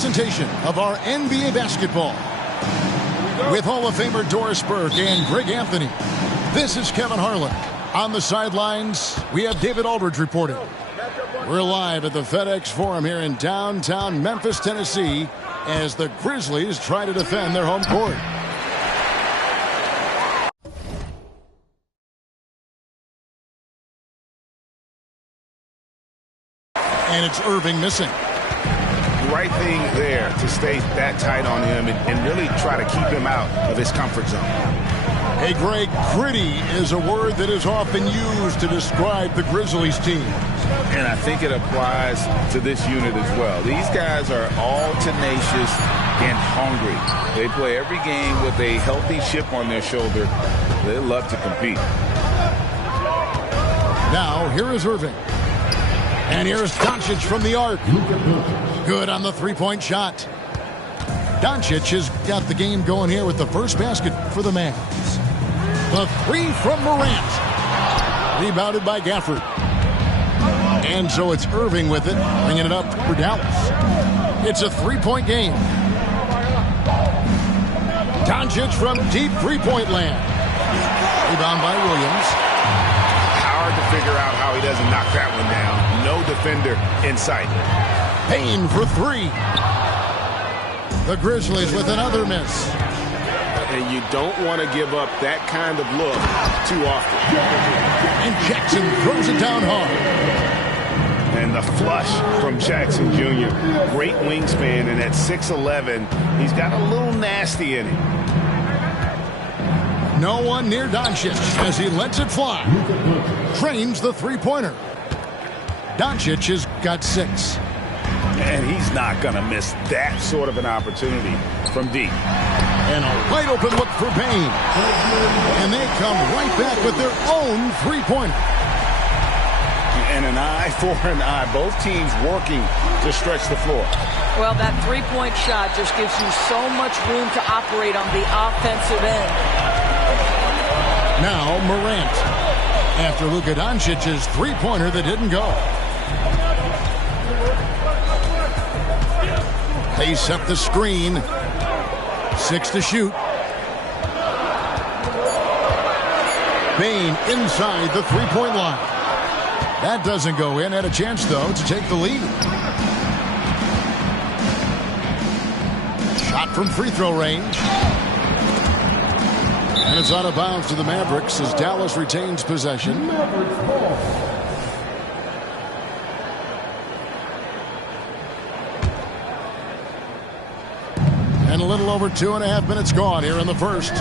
Presentation of our NBA basketball with Hall of Famer Doris Burke and Greg Anthony. This is Kevin Harlan. On the sidelines, we have David Aldridge reporting. We're live at the FedEx Forum here in downtown Memphis, Tennessee, as the Grizzlies try to defend their home court. And it's Irving missing. Right thing there to stay that tight on him and really try to keep him out of his comfort zone. Hey, Greg, gritty is a word that is often used to describe the Grizzlies team. And I think it applies to this unit as well. These guys are all tenacious and hungry. They play every game with a healthy chip on their shoulder. They love to compete. Now, here is Irving. And here's Doncic from the arc. Good on the three-point shot. Doncic has got the game going here with the first basket for the Mavs. The three from Morant. Rebounded by Gafford. And so it's Irving with it, bringing it up for Dallas. It's a three-point game. Doncic from deep three-point land. Rebound by Williams. Hard to figure out how he doesn't knock that one down. No defender in sight. Payne for three. The Grizzlies with another miss. And you don't want to give up that kind of look too often. And Jackson throws it down hard. And the flush from Jackson Jr. Great wingspan, and at 6'11", he's got a little nasty in him. No one near Doncic as he lets it fly. Trains the three-pointer. Doncic has got 6. And he's not going to miss that sort of an opportunity from deep. And a wide open look for Payne. And they come right back with their own three-pointer. And an eye for an eye. Both teams working to stretch the floor. Well, that three-point shot just gives you so much room to operate on the offensive end. Now Morant. After Luka Doncic's three-pointer that didn't go. They set the screen. 6 to shoot. Payne inside the three-point line. That doesn't go in. Had a chance, though, to take the lead. Shot from free throw range. And it's out of bounds to the Mavericks as Dallas retains possession. And a little over 2.5 minutes gone here in the first.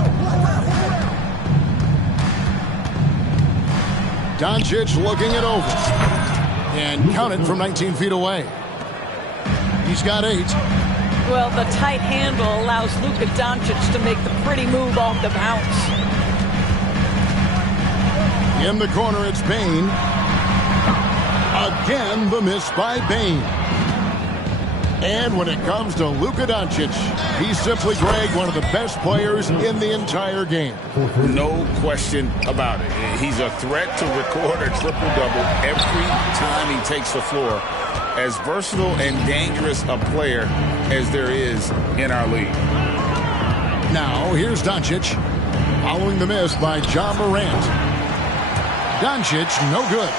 Doncic looking it over. And counted from 19 feet away. He's got 8. Well, the tight handle allows Luka Doncic to make the pretty move off the bounce. In the corner, it's Payne. Again, the miss by Payne. And when it comes to Luka Doncic, he's simply, Greg, one of the best players in the entire game. No question about it. He's a threat to record a triple-double every time he takes the floor. As versatile and dangerous a player as there is in our league. Now, here's Doncic, following the miss by Ja Morant. Doncic, no good.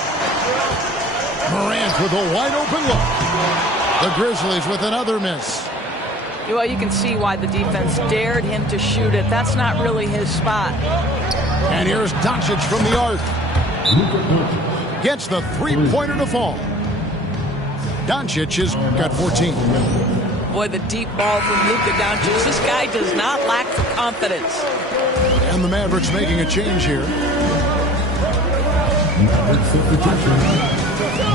Morant with a wide-open look. The Grizzlies with another miss. Well, you can see why the defense dared him to shoot it. That's not really his spot. And here's Doncic from the arc. Gets the three-pointer to fall. Doncic has got 14. Boy, the deep ball from Luka Doncic. This guy does not lack for confidence. And the Mavericks making a change here.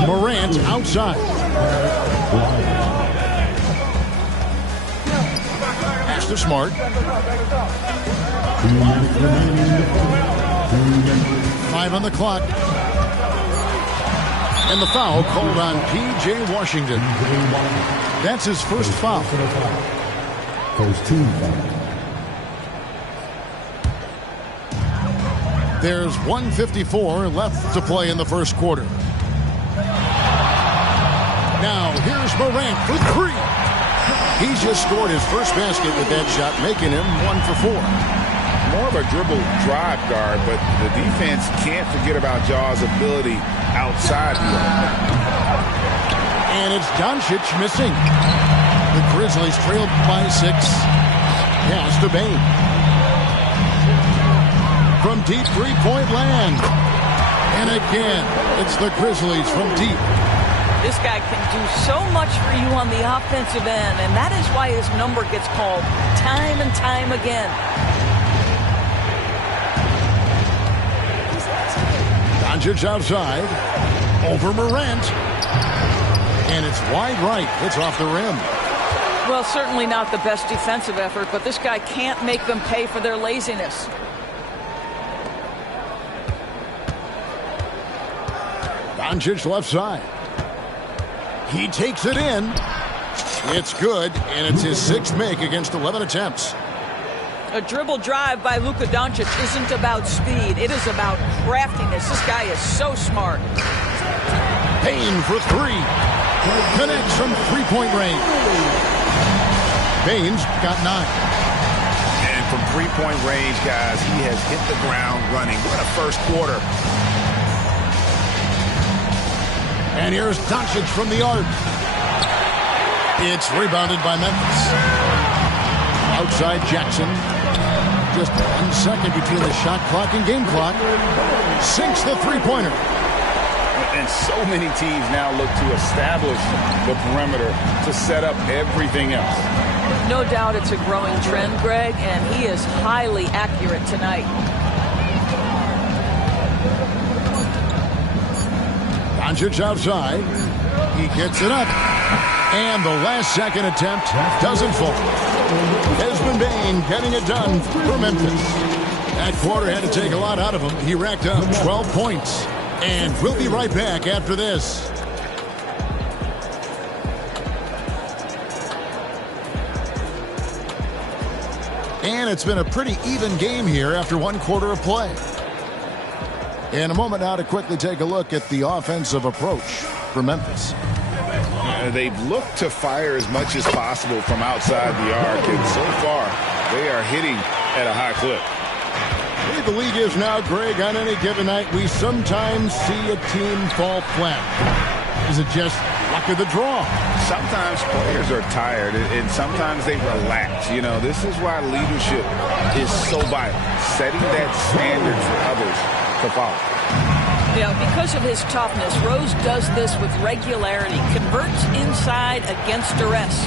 Morant outside. Pass to Smart. 5 on the clock. And the foul called on P.J. Washington. That's his first foul. First team foul. There's 1:54 left to play in the first quarter. Now here's Morant for 3. He's just scored his first basket with that shot, making him 1 for 4. More of a dribble drive guard, but the defense can't forget about Jaw's ability outside the arc. And it's Doncic missing. The Grizzlies trailed by 6. Pass to Bane. From deep three-point land. And again, it's the Grizzlies from deep. This guy can do so much for you on the offensive end, and that is why his number gets called time and time again. Doncic outside. Over Morant. And it's wide right. It's off the rim. Well, certainly not the best defensive effort, but this guy can't make them pay for their laziness. Doncic left side. He takes it in. It's good, and it's his 6th make against 11 attempts. A dribble drive by Luka Doncic isn't about speed. It is about craftiness. This guy is so smart. Payne for 3. Connects from three-point range. Payne's got 9. And from three-point range, guys, he has hit the ground running. What a first quarter. And here's Doncic from the arc. It's rebounded by Memphis. Outside Jackson. Just 1 second between the shot clock and game clock. Sinks the three-pointer. And so many teams now look to establish the perimeter to set up everything else. No doubt it's a growing trend, Greg, and he is highly accurate tonight. Doncic outside. He gets it up. And the last second attempt doesn't fall. Desmond Bane getting it done for Memphis. That quarter had to take a lot out of him. He racked up 12 points. And we'll be right back after this. And it's been a pretty even game here after 1 quarter of play. In a moment now to quickly take a look at the offensive approach for Memphis. They've looked to fire as much as possible from outside the arc, and so far they are hitting at a high clip. The way the league is now, Greg, on any given night, we sometimes see a team fall flat. Is it just luck of the draw? Sometimes players are tired, and sometimes they relax. You know, this is why leadership is so vital, setting that standard for others to follow. Yeah, because of his toughness, Rose does this with regularity, converts inside against duress.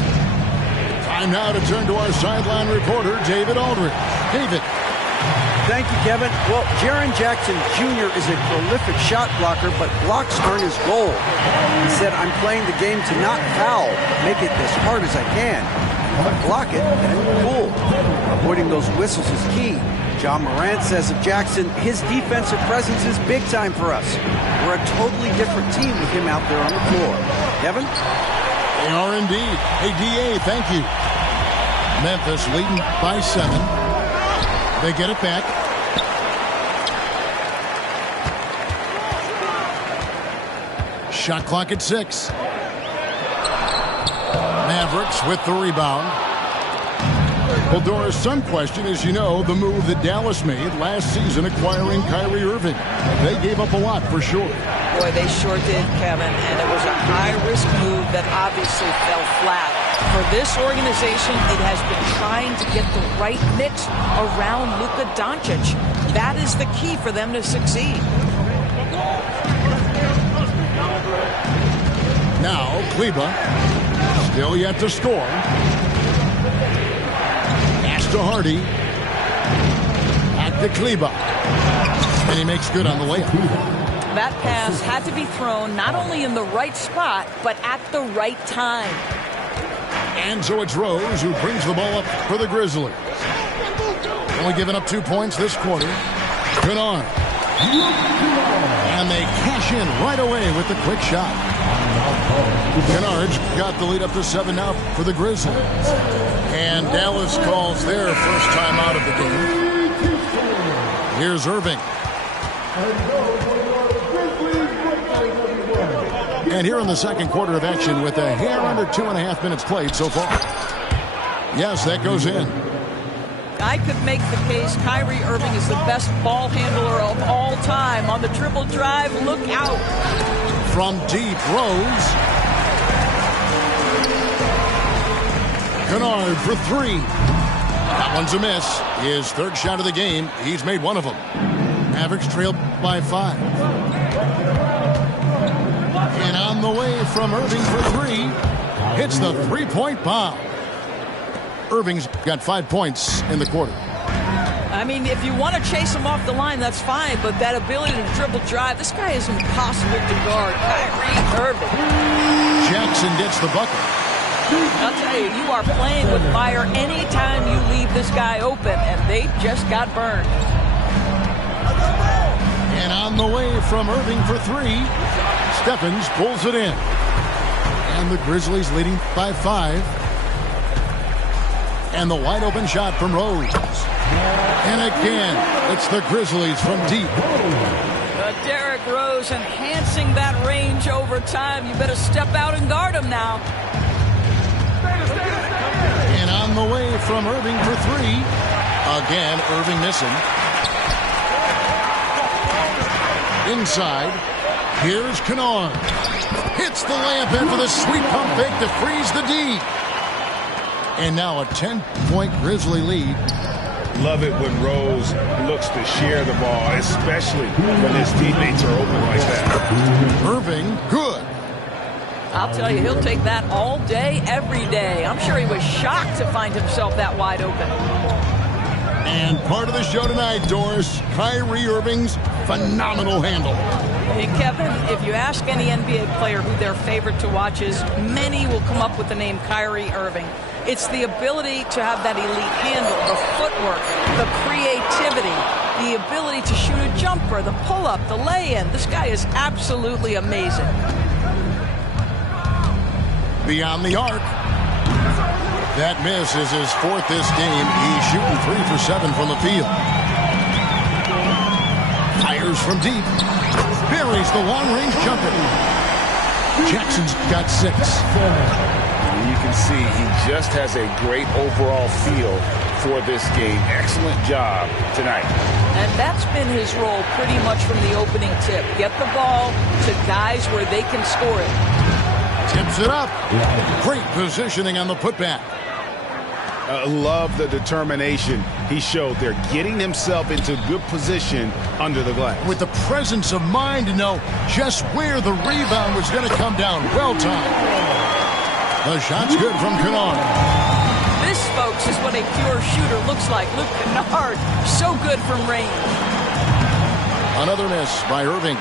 Time now to turn to our sideline reporter, David Aldridge. David. Thank you, Kevin. Well, Jaren Jackson Jr. is a prolific shot blocker, but blocks aren't his goal. He said, I'm playing the game to not foul, make it as hard as I can. If I block it, then it's cool. Avoiding those whistles is key. John Morant says of Jackson, his defensive presence is big time for us. We're a totally different team with him out there on the floor. Kevin? They are indeed. Hey, D.A., thank you. Memphis leading by 7. They get it back. Shot clock at 6. Mavericks with the rebound. Well, Doris, some question, as you know, the move that Dallas made last season acquiring Kyrie Irving. They gave up a lot for sure. Boy, they sure did, Kevin, and it was a high-risk move that obviously fell flat. For this organization, it has been trying to get the right mix around Luka Doncic. That is the key for them to succeed. Now, Kleber, still yet to score. To Hardy. Back to Kleber. And he makes good on the layup. That pass had to be thrown not only in the right spot, but at the right time. And so it's Rose who brings the ball up for the Grizzlies. Only giving up 2 points this quarter. Kennard. And they cash in right away with the quick shot. Kennard's got the lead up to 7 now for the Grizzlies. And Dallas calls their first time out of the game. Here's Irving. And here in the second quarter of action with a hair under 2.5 minutes played so far. Yes, that goes in. I could make the case Kyrie Irving is the best ball handler of all time. On the dribble drive, look out. From deep, Rose. Kennard for three. That one's a miss. His third shot of the game. He's made one of them. Mavericks trail by 5. And on the way from Irving for three. Hits the three-point bomb. Irving's got 5 points in the quarter. I mean, if you want to chase him off the line, that's fine. But that ability to dribble drive, this guy is impossible to guard. Kyrie Irving. Jackson gets the bucket. I'll tell you, you are playing with fire anytime you leave this guy open, and they just got burned. And on the way from Irving for three, Stephens pulls it in. And the Grizzlies leading by 5. And the wide open shot from Rose. And again, it's the Grizzlies from deep. Derrick Rose enhancing that range over time. You better step out and guard him now. And on the way from Irving for three. Again, Irving missing. Inside, here's Kennard. Hits the layup in for the sweep pump fake to freeze the D. And now a 10-point Grizzly lead. Love it when Rose looks to share the ball, especially when his teammates are open like that. Irving, good. I'll tell you, he'll take that all day, every day. I'm sure he was shocked to find himself that wide open. And part of the show tonight, Doris, Kyrie Irving's phenomenal handle. Hey, Kevin, if you ask any NBA player who their favorite to watch is, many will come up with the name Kyrie Irving. It's the ability to have that elite handle, the footwork, the creativity, the ability to shoot a jumper, the pull-up, the lay-in. This guy is absolutely amazing. Beyond the arc. That miss is his 4th this game. He's shooting 3 for 7 from the field. Fires from deep. Buries the long-range jumper. Jackson's got 6. You can see he just has a great overall feel for this game. Excellent job tonight. And that's been his role pretty much from the opening tip. Get the ball to guys where they can score it. Tips it up. Great positioning on the putback. Love the determination he showed there, getting himself into good position under the glass. With the presence of mind to know just where the rebound was going to come down. Well timed. The shot's good from Kennard. This, folks, is what a pure shooter looks like. Luke Kennard, so good from range. Another miss by Irving.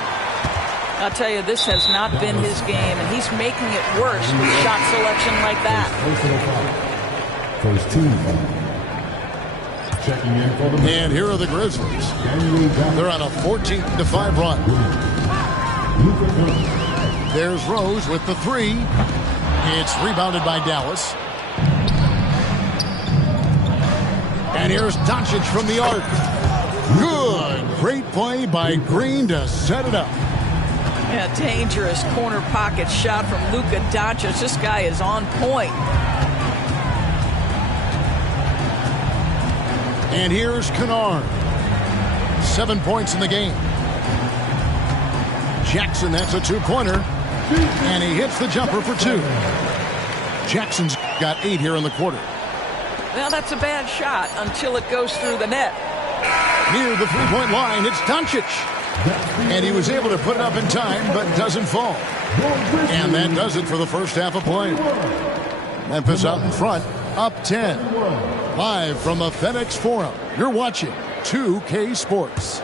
I'll tell you, this has not been his game, and he's making it worse with shot selection like that. First team foul. Checking in for the And here are the Grizzlies. They're on a 14-5 run. There's Rose with the three. It's rebounded by Dallas. And here's Doncic from the arc. Good. Great play by Green to set it up. Yeah, dangerous corner pocket shot from Luka Doncic. This guy is on point. And here's Kennard. 7 points in the game. Jackson, that's a two-pointer. And he hits the jumper for 2. Jackson's got 8 here in the quarter. Well, that's a bad shot until it goes through the net. Near the three-point line, it's Doncic. And he was able to put it up in time, but doesn't fall. And that does it for the first half of play. Memphis out in front, up 10. Live from the FedEx Forum, you're watching 2K Sports.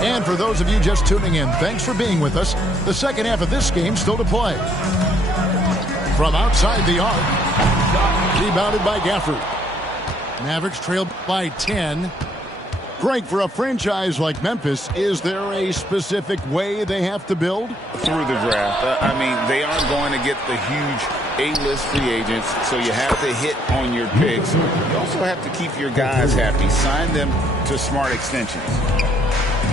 And for those of you just tuning in, thanks for being with us. The second half of this game still to play. From outside the arc, rebounded by Gafford. Mavericks trail by 10. Greg, for a franchise like Memphis, is there a specific way they have to build? Through the draft. I mean, they aren't going to get the huge A-list free agents, so you have to hit on your picks. You also have to keep your guys happy. Sign them to smart extensions.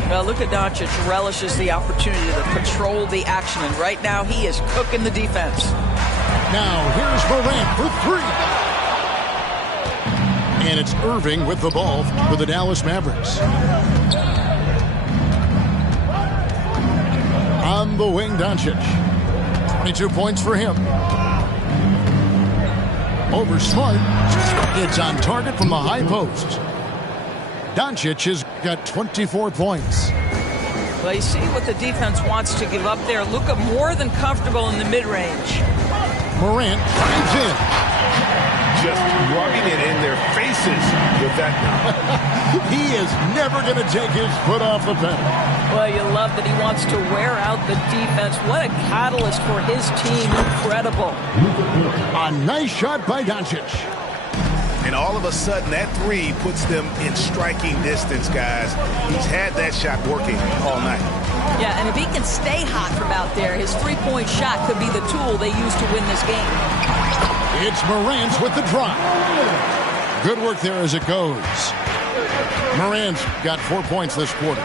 Well, Luka Doncic relishes the opportunity to control the action, and right now he is cooking the defense. Now here's Morant for three. And it's Irving with the ball for the Dallas Mavericks. On the wing, Doncic. 22 points for him. Over Smart. It's on target from the high post. Doncic has got 24 points. Well, you see what the defense wants to give up there. Luka more than comfortable in the mid-range. Morant drives in. Just rubbing it in their faces with that. He is never going to take his foot off the pedal. Well, you love that he wants to wear out the defense. What a catalyst for his team. Incredible. A nice shot by Doncic. And all of a sudden, that three puts them in striking distance, guys. He's had that shot working all night. Yeah, and if he can stay hot from out there, his three-point shot could be the tool they use to win this game. It's Morant with the drop. Good work there as it goes. Morant's got 4 points this quarter.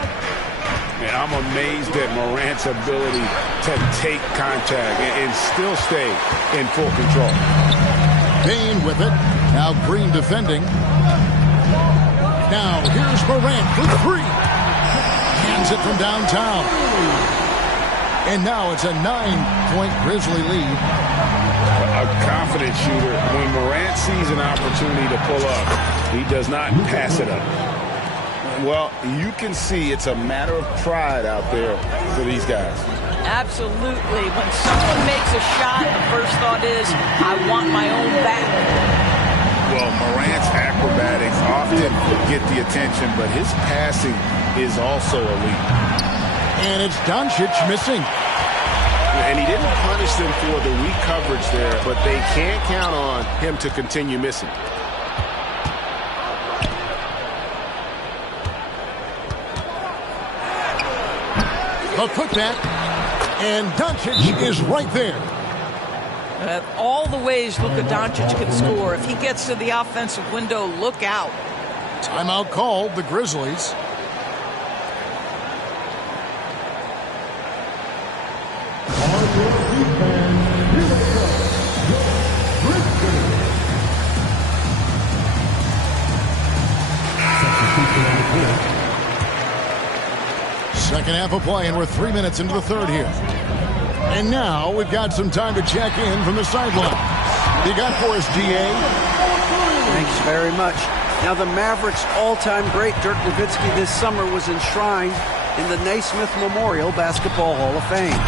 And I'm amazed at Morant's ability to take contact and still stay in full control. Bane with it. Now Green defending. Now here's Morant for three. Hands it from downtown. And now it's a 9-point Grizzly lead. A confident shooter. When Morant sees an opportunity to pull up, he does not pass it up. Well, you can see it's a matter of pride out there for these guys. Absolutely. When someone makes a shot, the first thought is, I want my own back. Well, Morant's acrobatics often get the attention, but his passing is also elite. And it's Doncic missing. And he didn't punish them for the weak coverage there, but they can't count on him to continue missing. A putback, and Doncic is right there. All the ways Luka Doncic can score. If he gets to the offensive window, look out. Timeout called, the Grizzlies. Second half of play, and we're 3 minutes into the third here. And now we've got some time to check in from the sideline. You got for us, DA? Thanks very much. Now, the Mavericks' all-time great Dirk Nowitzki this summer was enshrined in the Naismith Memorial Basketball Hall of Fame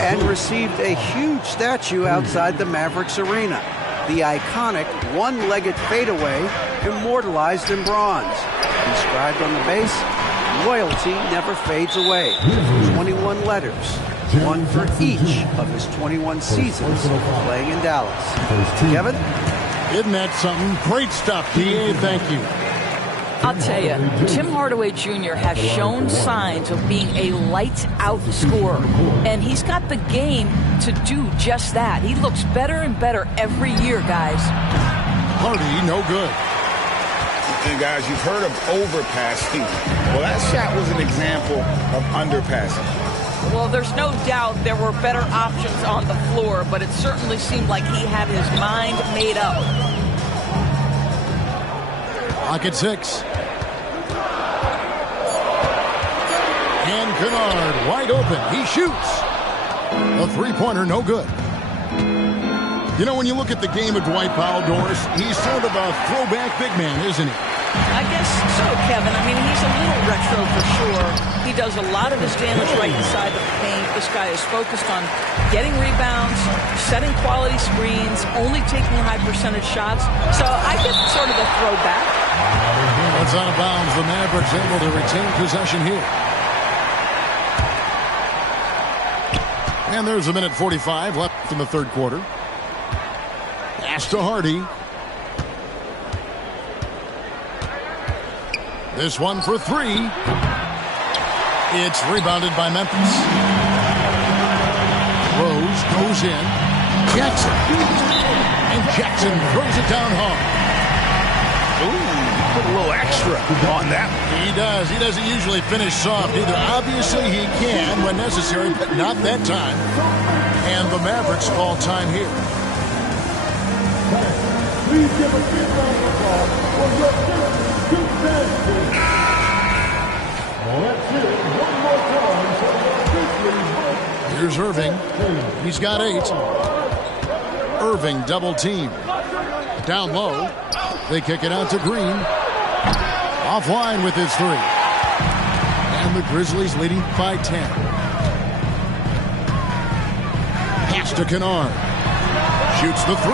and received a huge statue outside the Mavericks arena. The iconic one-legged fadeaway immortalized in bronze. Inscribed on the base, loyalty never fades away. 21 letters, one for each of his 21 seasons playing in Dallas. Kevin? Isn't that something? Great stuff, DA. Thank you. I'll tell you, Tim Hardaway Jr. has shown signs of being a lights-out scorer, and he's got the game to do just that. He looks better and better every year, guys. Hardy, no good. And guys, you've heard of overpassing. Well, that shot was an example of underpassing. Well, there's no doubt there were better options on the floor, but it certainly seemed like he had his mind made up. Clock at 6. And Kennard wide open. He shoots. A three-pointer, no good. You know, when you look at the game of Dwight Powell, Doris, he's sort of a throwback big man, isn't he? I guess so, Kevin. I mean, he's a little retro for sure. He does a lot of his damage right inside the paint. This guy is focused on getting rebounds, setting quality screens, only taking high percentage shots. So I get sort of a throwback. That's out of bounds. The Mavericks able to retain possession here. And there's a minute 45 left in the third quarter. Pass to Hardy. This one for three. It's rebounded by Memphis. Rose goes in. Jackson. And Jackson throws it down hard. Ooh, put a little extra on that one. He does. He doesn't usually finish soft either. Obviously he can when necessary, but not that time. And the Mavericks call time here. give a big round of applause for your Duke Sanchez. Well, that's it. One more time for the Grizzlies. Here's Irving. He's got 8. Irving double team. Down low. They kick it out to Green. Offline with his 3. And the Grizzlies leading by 10. Pass to Kennard. Shoots the 3.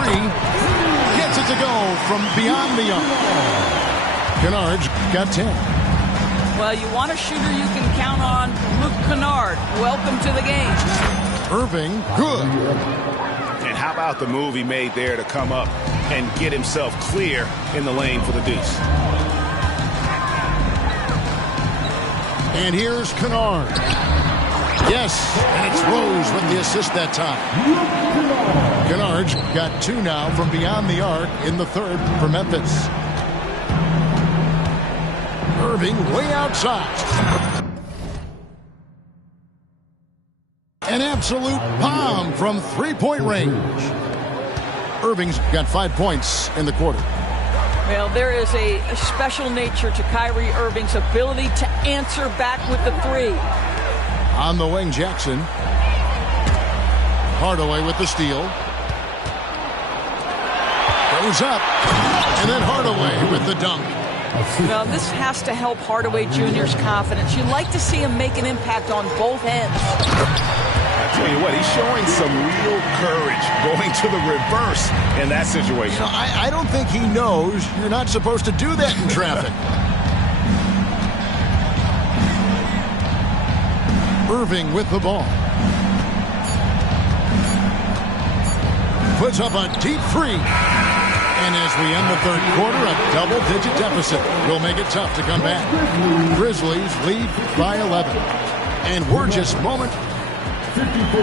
Gets it to go from beyond the arc. Kennard's got 10. Well, you want a shooter you can count on. Luke Kennard, welcome to the game. Irving, good. And how about the move he made there to come up and get himself clear in the lane for the deuce. And here's Kennard. Yes, and it's Rose with the assist that time. Kennard's got 2 now from beyond the arc in the 3rd for Memphis. Irving way outside. An absolute bomb from 3-point range. Irving's got 5 points in the quarter. Well, there is a special nature to Kyrie Irving's ability to answer back with the 3. On the wing, Jackson. Hardaway with the steal. Goes up. And then Hardaway with the dunk. Well, this has to help Hardaway Jr.'s confidence. You'd like to see him make an impact on both ends. I tell you what, he's showing some real courage going to the reverse in that situation. You know, I don't think he knows you're not supposed to do that in traffic. Irving with the ball. Puts up a deep 3. And as we end the 3rd quarter, a double-digit deficit will make it tough to come back. Grizzlies lead by 11. And we're just moment. 54.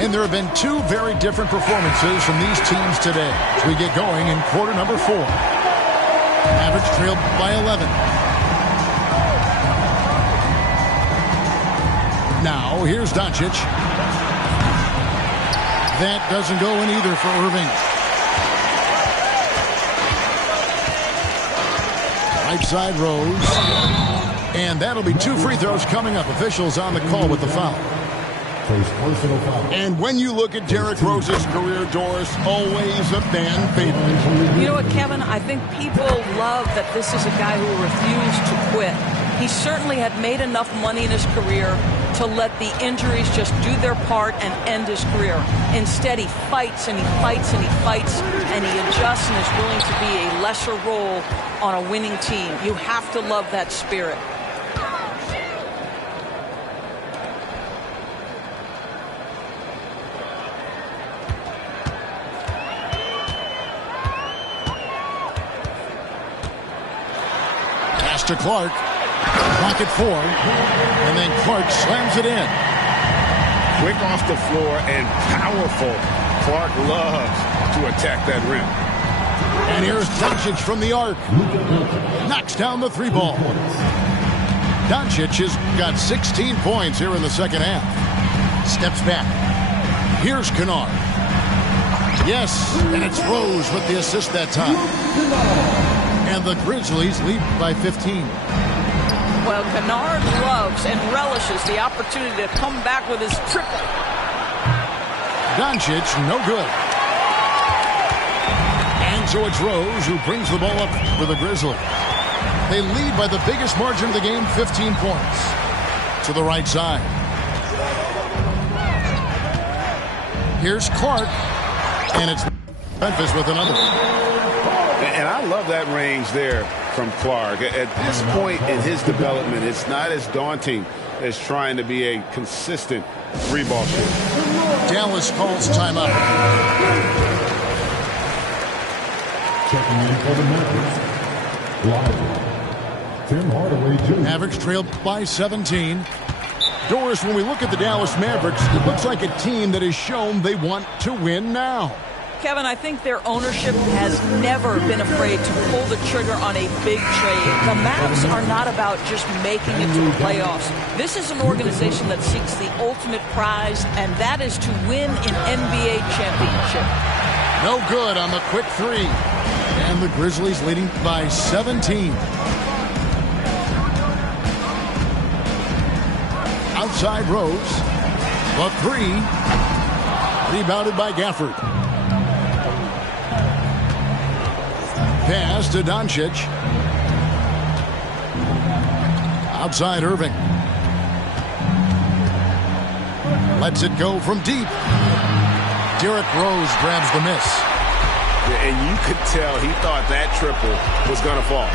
And there have been 2 very different performances from these teams today as we get going in quarter number 4. Mavericks trailed by 11. Now, here's Doncic. That doesn't go in either for Irving. Right side Rose. And that'll be 2 free throws coming up. Officials on the call with the foul. And when you look at Derrick Rose's career, Doris, always a fan favorite. You know what, Kevin? I think people love that this is a guy who refused to quit. He certainly had made enough money in his career to let the injuries just do their part and end his career. Instead, he fights and he fights and he fights, and he adjusts and is willing to be a lesser role on a winning team. You have to love that spirit. Pass to Clark. Pocket 4, and then Clark slams it in. Quick off the floor and powerful. Clark loves to attack that rim. And here's Doncic from the arc. Knocks down the 3-ball. Doncic has got 16 points here in the 2nd half. Steps back. Here's Kennard. Yes, and it's Rose with the assist that time. And the Grizzlies lead by 15. Well, Kennard loves and relishes the opportunity to come back with his triple. Doncic, no good. And so it's Rose who brings the ball up for the Grizzlies. They lead by the biggest margin of the game, 15 points. To the right side. Here's Clark. And it's Memphis with another. And I love that range there from Clark. At this point in his development, it's not as daunting as trying to be a consistent 3-ball shooter. Dallas calls timeout. Checking in for the Mavericks. Live. Tim Hardaway Jr. Mavericks trailed by 17. Doris, when we look at the Dallas Mavericks, it looks like a team that has shown they want to win now. Kevin, I think their ownership has never been afraid to pull the trigger on a big trade. The Mavs are not about just making it to the playoffs. This is an organization that seeks the ultimate prize, and that is to win an NBA championship. No good on the quick three. And the Grizzlies leading by 17. Outside Rose. The three. Rebounded by Gafford. Pass to Doncic. Outside Irving. Lets it go from deep. Derrick Rose grabs the miss. And you could tell he thought that triple was going to fall.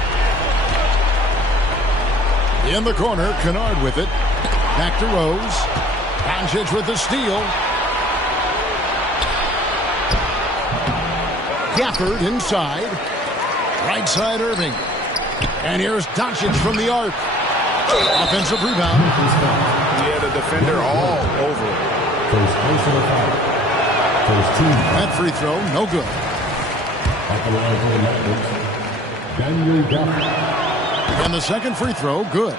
In the corner, Kennard with it. Back to Rose. Doncic with the steal. Gafford inside. Right side Irving. And here's Doncic from the arc. Offensive rebound. Yeah, the defender all over it. That free throw, no good. And the second free throw, good.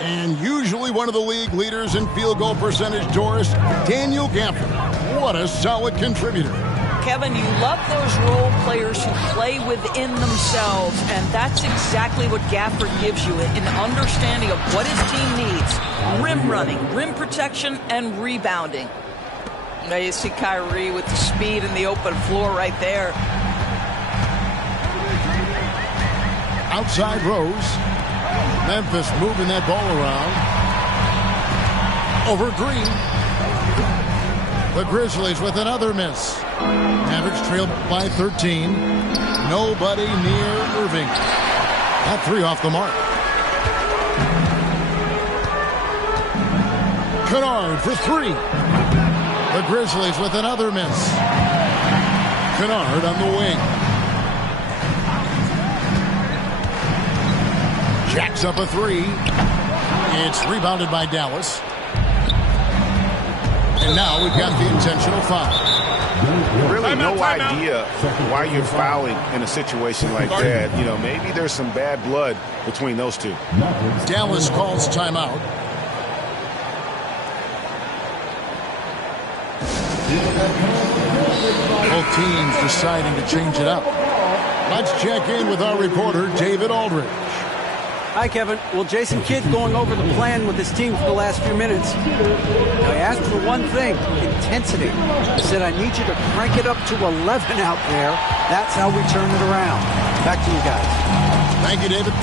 And usually one of the league leaders in field goal percentage, Doris, Daniel Gafford. What a solid contributor. Kevin, you love those role players who play within themselves, and that's exactly what Gafford gives you, an understanding of what his team needs. Rim running, rim protection, and rebounding. Now you see Kyrie with the speed and the open floor right there. Outside Rose. Memphis moving that ball around. Over Green. The Grizzlies with another miss. Mavericks trailed by 13. Nobody near Irving. That three off the mark. Kennard for three. The Grizzlies with another miss. Kennard on the wing. Jacks up a three. It's rebounded by Dallas. And now we've got the intentional foul. Really no idea why you're fouling in a situation like that. You know, maybe there's some bad blood between those two. Dallas calls timeout. Both teams deciding to change it up. Let's check in with our reporter, David Aldridge. Hi, Kevin. Well, Jason Kidd going over the plan with his team for the last few minutes. Now, he asked for one thing, intensity. He said, I need you to crank it up to 11 out there. That's how we turn it around. Back to you guys. Thank you, David.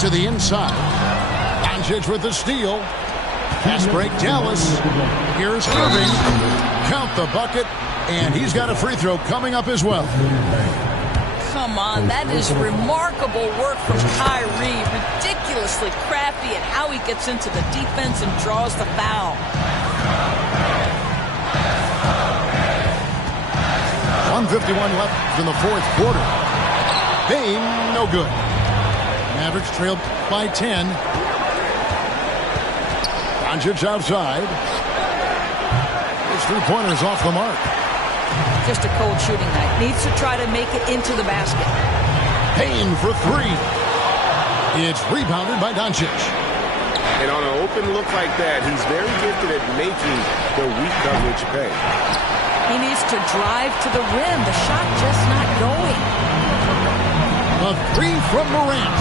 To the inside. Doncic with the steal. Pass break, Dallas. Here's Irving. Count the bucket. And he's got a free throw coming up as well. Come on, that is remarkable work from Kyrie. Ridiculously crafty at how he gets into the defense and draws the foul. 1:51 left in the fourth quarter. Payne, no good. Mavericks trailed by 10. Doncic outside. His three-pointer's off the mark. Just a cold shooting night. Needs to try to make it into the basket. Payne for three. It's rebounded by Doncic. And on an open look like that, he's very gifted at making the weak coverage pay. He needs to drive to the rim. The shot just not going. A three from Morant.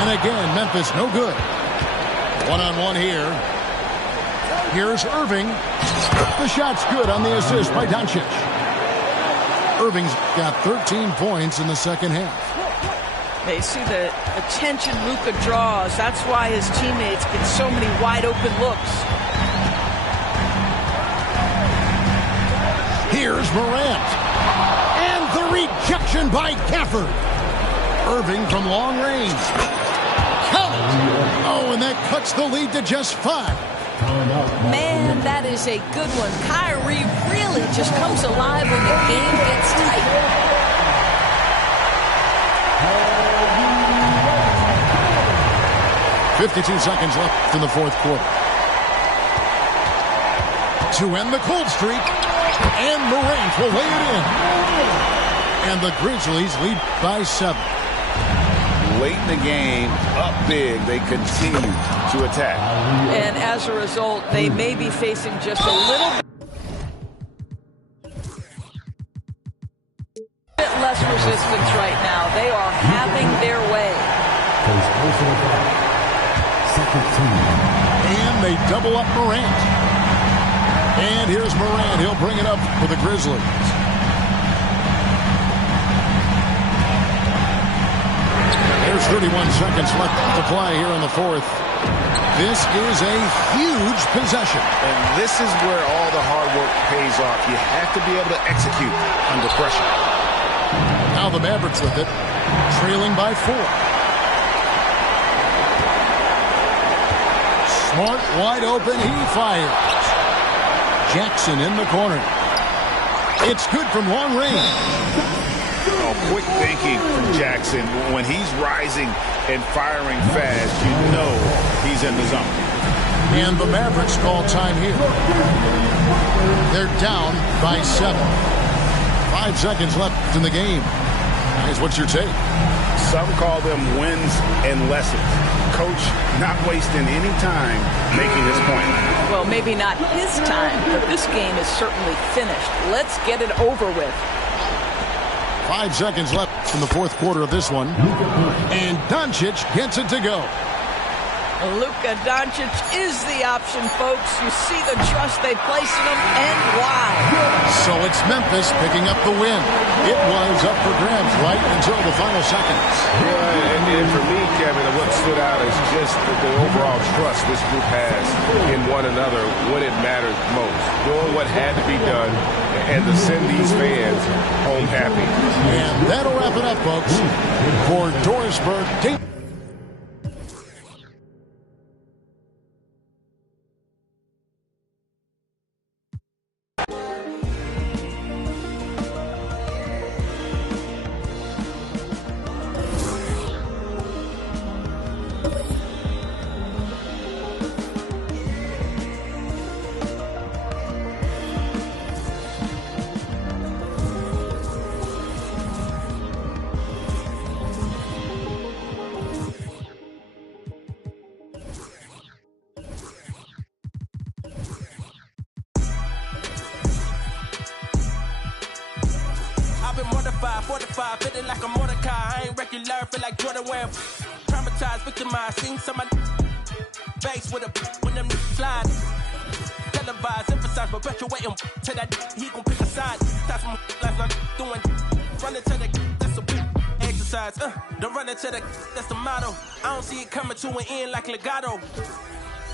And again, Memphis no good. One-on-one here. Here's Irving. The shot's good on the assist by Doncic. Irving's got 13 points in the second half. They see the attention Luka draws. That's why his teammates get so many wide open looks. Here's Morant. And the rejection by Gafford. Irving from long range. Count it. Oh, and that cuts the lead to just 5. Man, that is a good one. Kyrie really just comes alive when the game gets tight. .52 seconds left in the fourth quarter. To end the cold streak, And Morant will lay it in. And the Grizzlies lead by 7. Late in the game, up big, they continue to attack. And as a result, they may be facing just a little bit less resistance right now. They are having their way. And they double up Morant. And here's Morant. He'll bring it up for the Grizzlies. There's 31 seconds left to play here in the fourth. This is a huge possession. And this is where all the hard work pays off. You have to be able to execute under pressure. Now the Mavericks with it, trailing by 4. Smart wide open, he fires. Jackson in the corner. It's good from long range. Oh, quick thinking from Jackson. When he's rising and firing fast, you know he's in the zone. And the Mavericks call time here. They're down by 7. 5 seconds left in the game. Guys, what's your take? Some call them wins and lessons. Coach not wasting any time making his point. Well, maybe not his time, but this game is certainly finished. Let's get it over with. 5 seconds left in the fourth quarter of this one. And Doncic gets it to go. Luka Doncic is the option, folks. You see the trust they place in him and why. So it's Memphis picking up the win. It was up for grabs right until the final seconds. Yeah, and for me, Kevin, what stood out is just the overall trust this group has in one another when it matters most. Doing what had to be done and to send these fans home happy. And that'll wrap it up, folks. For Dorisburg, Dave. Fortified, feeling like a Mordecai. I ain't regular, feel like Jordan wearing. Traumatized, victimized, seen some of base with a when them slide. Televised, emphasized, perpetuating to that he gon' pick a side. That's some life I'm doing. Running to the that's a exercise. Don't run into the that's the motto. I don't see it coming to an end like legato.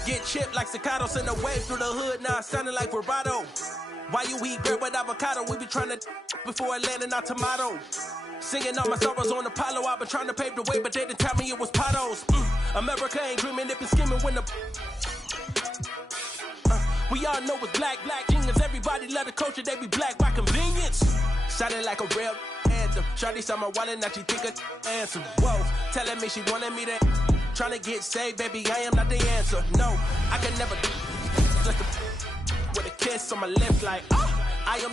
Get chipped like staccato, send a wave through the hood. Now sounding like vibrato. Why you eat bread with avocado? We be trying to before it landing our tomato. Singing all my sorrows on Apollo. I've been trying to pave the way, but they didn't tell me it was potholes. America ain't dreaming, they been skimming when the we all know it's black genius. Everybody love the culture, they be black by convenience. Sounding like a real anthem. Shawty saw my wallet, now she think a answer. Whoa, telling me she wanted me to trying to get saved, baby. I am not the answer. No, I can never let the with a kiss on my lips like, I am.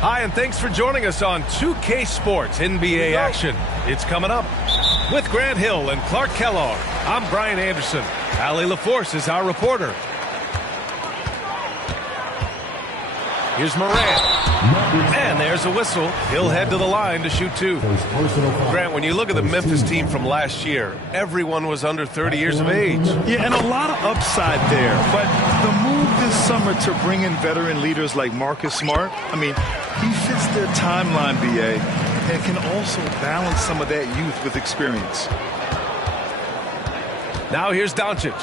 Hi, and thanks for joining us on 2K Sports NBA action. It's coming up. With Grant Hill and Clark Kellogg, I'm Brian Anderson. Allie LaForce is our reporter. Here's Morant. And there's a whistle. He'll head to the line to shoot 2. Grant, when you look at the Memphis team from last year, everyone was under 30 years of age. Yeah, and a lot of upside there. But the move this summer to bring in veteran leaders like Marcus Smart, I mean, he fits their timeline, BA, and can also balance some of that youth with experience. Now here's Doncic.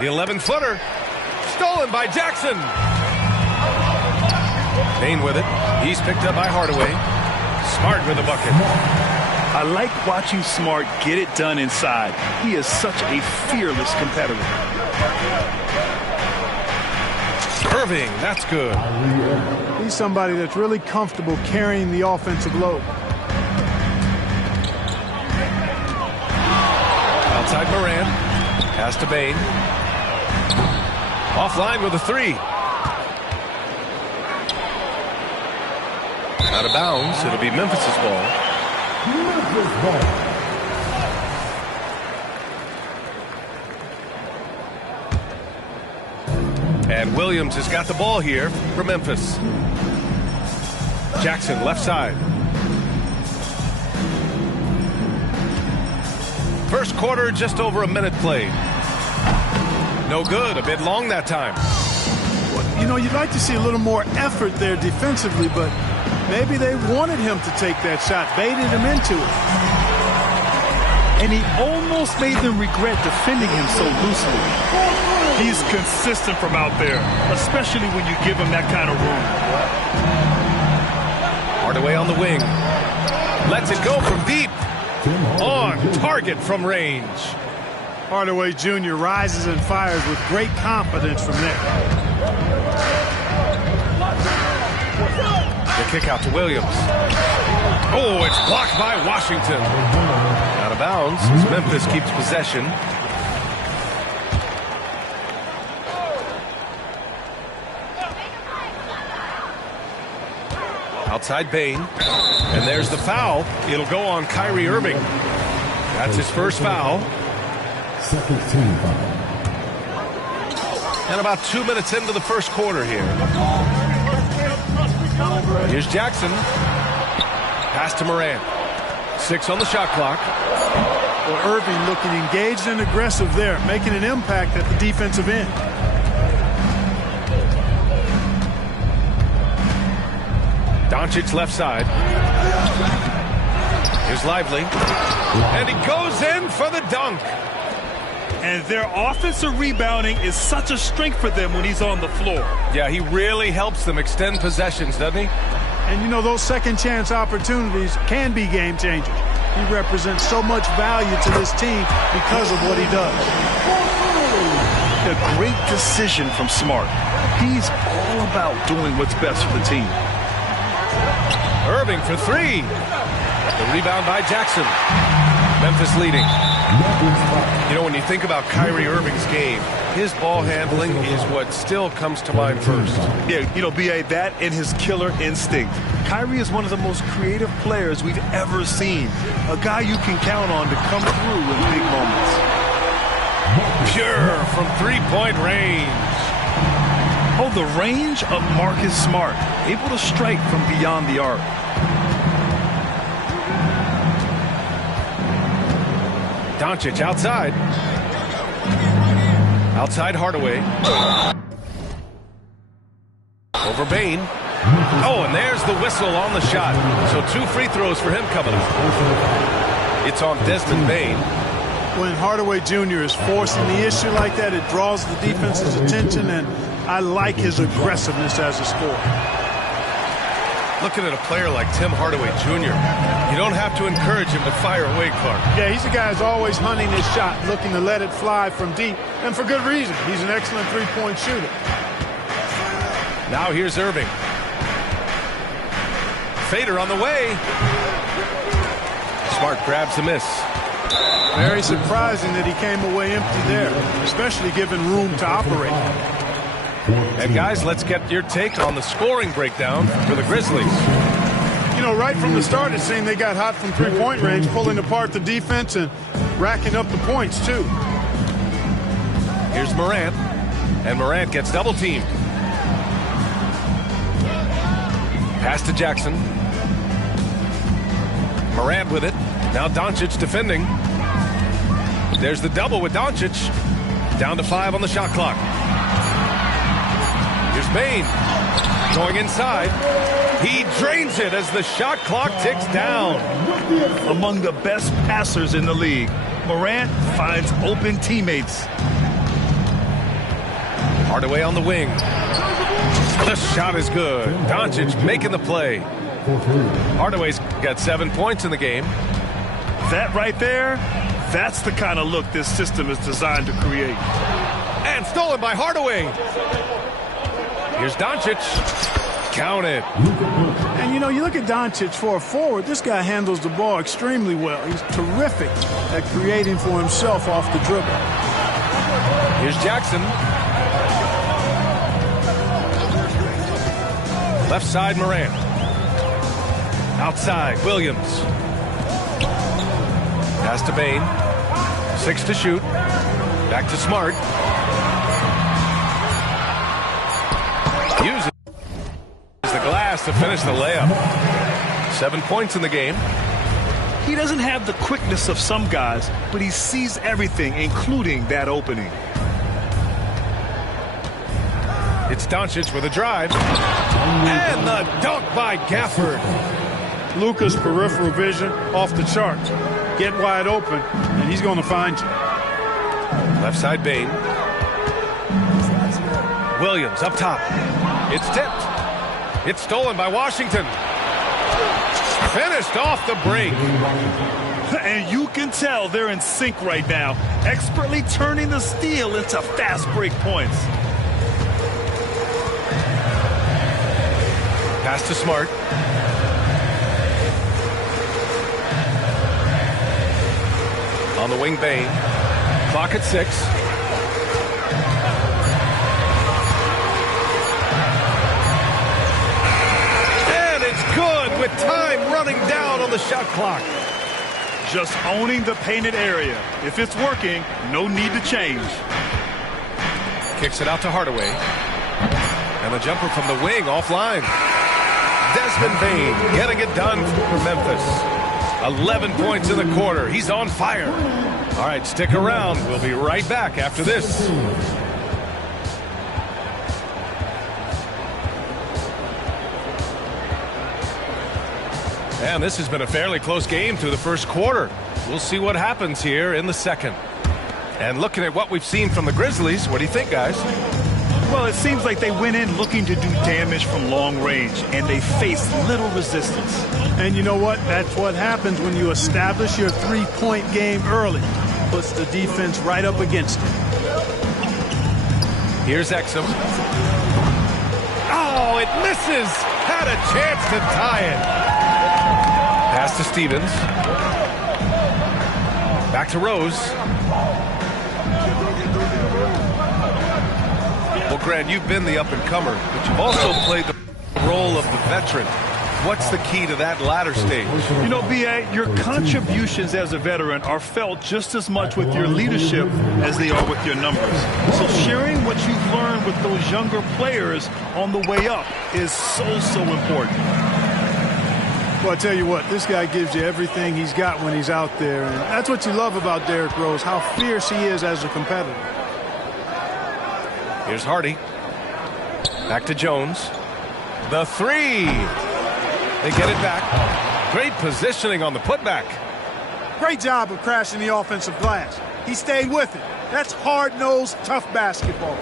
The 11-footer, stolen by Jackson. Payne with it. He's picked up by Hardaway. Smart with the bucket. I like watching Smart get it done inside. He is such a fearless competitor. Irving, that's good. He's somebody that's really comfortable carrying the offensive load. Outside Moran. Pass to Bane. Offline with a three. Out of bounds. It'll be Memphis's ball. Memphis ball. And Williams has got the ball here for Memphis. Jackson, left side. First quarter, just over a minute played. No good, a bit long that time. You know, you'd like to see a little more effort there defensively, but maybe they wanted him to take that shot, baited him into it. And he almost made them regret defending him so loosely. He's consistent from out there, especially when you give him that kind of room. Hardaway on the wing. Lets it go from deep. On target from range. Hardaway Jr. rises and fires with great confidence from there. The kick out to Williams. Oh, it's blocked by Washington. Out of bounds as Memphis keeps possession. Outside Bane. And there's the foul. It'll go on Kyrie Irving. That's his first foul. Second team foul. And about 2 minutes into the first quarter here. Here's Jackson. Pass to Moran. 6 on the shot clock. Well, Irving looking engaged and aggressive there, making an impact at the defensive end. Doncic left side. Here's Lively. And he goes in for the dunk. And their offensive rebounding is such a strength for them when he's on the floor. Yeah, he really helps them extend possessions, doesn't he? And, you know, those second chance opportunities can be game changers. He represents so much value to this team because of what he does. A great decision from Smart. He's all about doing what's best for the team. Irving for three. The rebound by Jackson. Memphis leading. You know, when you think about Kyrie Irving's game, his ball handling is what still comes to mind first. Yeah, you know, B.A., that and his killer instinct. Kyrie is one of the most creative players we've ever seen. A guy you can count on to come through in big moments. Pure from three-point range. Oh, the range of Marcus Smart. Able to strike from beyond the arc. Doncic outside. Outside Hardaway. Over Bane. Oh, and there's the whistle on the shot. So 2 free throws for him coming up. It's on Desmond Bane. When Hardaway Jr. is forcing the issue like that, it draws the defense's attention, and I like his aggressiveness as a scorer. Looking at a player like Tim Hardaway Jr., you don't have to encourage him to fire away, Clark. Yeah, he's a guy who's always hunting his shot, looking to let it fly from deep, and for good reason. He's an excellent three-point shooter. Now here's Irving. Fader on the way. Smart grabs the miss. Very surprising that he came away empty there, especially given room to operate. And guys, let's get your take on the scoring breakdown for the Grizzlies. You know, right from the start, it seemed they got hot from three-point range, pulling apart the defense and racking up the points, too. Here's Morant, and Morant gets double-teamed. Pass to Jackson. Morant with it. Now Doncic defending. There's the double with Doncic. Down to 5 on the shot clock. Here's Bane. Going inside. He drains it as the shot clock ticks down. Among the best passers in the league, Morant finds open teammates. Hardaway on the wing. The shot is good. Doncic making the play. Hardaway's got 7 points in the game. That right there, that's the kind of look this system is designed to create. And stolen by Hardaway. Here's Doncic. Count it. And, you know, you look at Doncic for a forward, this guy handles the ball extremely well. He's terrific at creating for himself off the dribble. Here's Jackson. Left side, Morant. Outside, Williams. Pass to Bane. 6 to shoot. Back to Smart. Uses the glass to finish the layup. 7 points in the game. He doesn't have the quickness of some guys, but he sees everything, including that opening. It's Doncic with a drive. And the dunk by Gafford. Luka's peripheral vision off the charts. Get wide open, and he's going to find you. Left side, Bane. Williams up top. It's tipped. It's stolen by Washington. Finished off the break. And you can tell they're in sync right now, expertly turning the steal into fast break points. Pass to Smart. On the wing, Bane. Clock at 6. And it's good with time running down on the shot clock. Just owning the painted area. If it's working, no need to change. Kicks it out to Hardaway. And the jumper from the wing offline. Desmond Bane getting it done for Memphis. 11 points in the quarter. He's on fire. All right, stick around. We'll be right back after this. And this has been a fairly close game through the first quarter. We'll see what happens here in the second. And looking at what we've seen from the Grizzlies, what do you think, guys? Well, it seems like they went in looking to do damage from long range, and they faced little resistance. And you know what? That's what happens when you establish your three-point game early. Puts the defense right up against it. Here's Exum. Oh, it misses! Had a chance to tie it. Pass to Stevens. Back to Rose. Well, Grant, you've been the up-and-comer, but you've also played the role of the veteran. What's the key to that latter stage? You know, B.A., your contributions as a veteran are felt just as much with your leadership as they are with your numbers. So sharing what you've learned with those younger players on the way up is so important. Well, I tell you what, this guy gives you everything he's got when he's out there. And that's what you love about Derrick Rose, how fierce he is as a competitor. Here's Hardy. Back to Jones. The three. They get it back. Great positioning on the putback. Great job of crashing the offensive glass. He stayed with it. That's hard-nosed, tough basketball.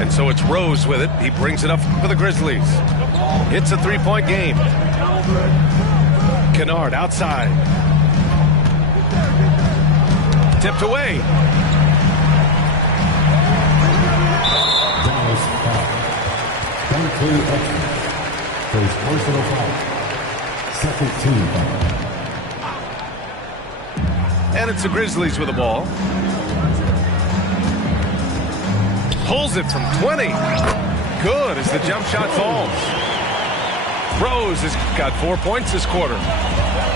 And so it's Rose with it. He brings it up for the Grizzlies. It's a three-point game. Kennard outside. Tipped away. First personal foul. Second team foul. And it's the Grizzlies with the ball. Pulls it from 20. Good as the jump shot falls. Rose has got 4 points this quarter.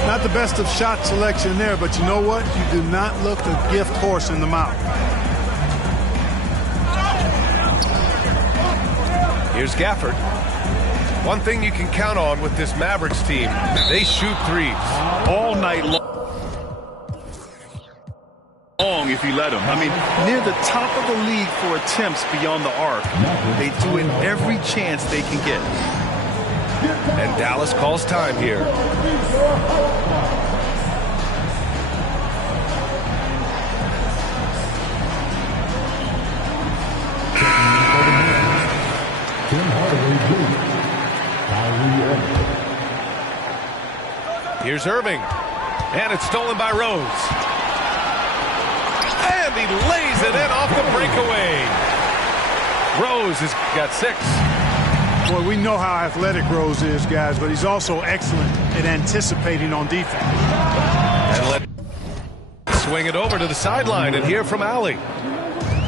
Not the best of shot selection there, but you know what? You do not look a gift horse in the mouth. Here's Gafford. One thing you can count on with this Mavericks team, they shoot threes. All night long if you let them. I mean, near the top of the league for attempts beyond the arc. They do it every chance they can get. And Dallas calls time here. Here's Irving. And it's stolen by Rose. And he lays it in off the breakaway. Rose has got 6. Boy, we know how athletic Rose is, guys, but he's also excellent at anticipating on defense. And let's swing it over to the sideline and hear from Allie.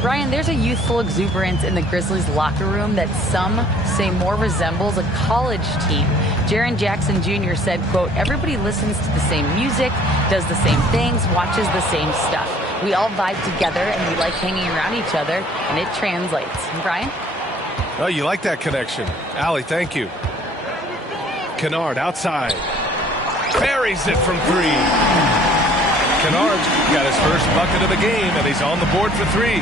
Brian, there's a youthful exuberance in the Grizzlies locker room that some say more resembles a college team. Jaren Jackson Jr. said, quote, everybody listens to the same music, does the same things, watches the same stuff. We all vibe together and we like hanging around each other, and it translates. Brian? Oh, you like that connection. Allie, thank you. Kennard outside. Buries it from 3. Kennard got his first bucket of the game, and he's on the board for 3.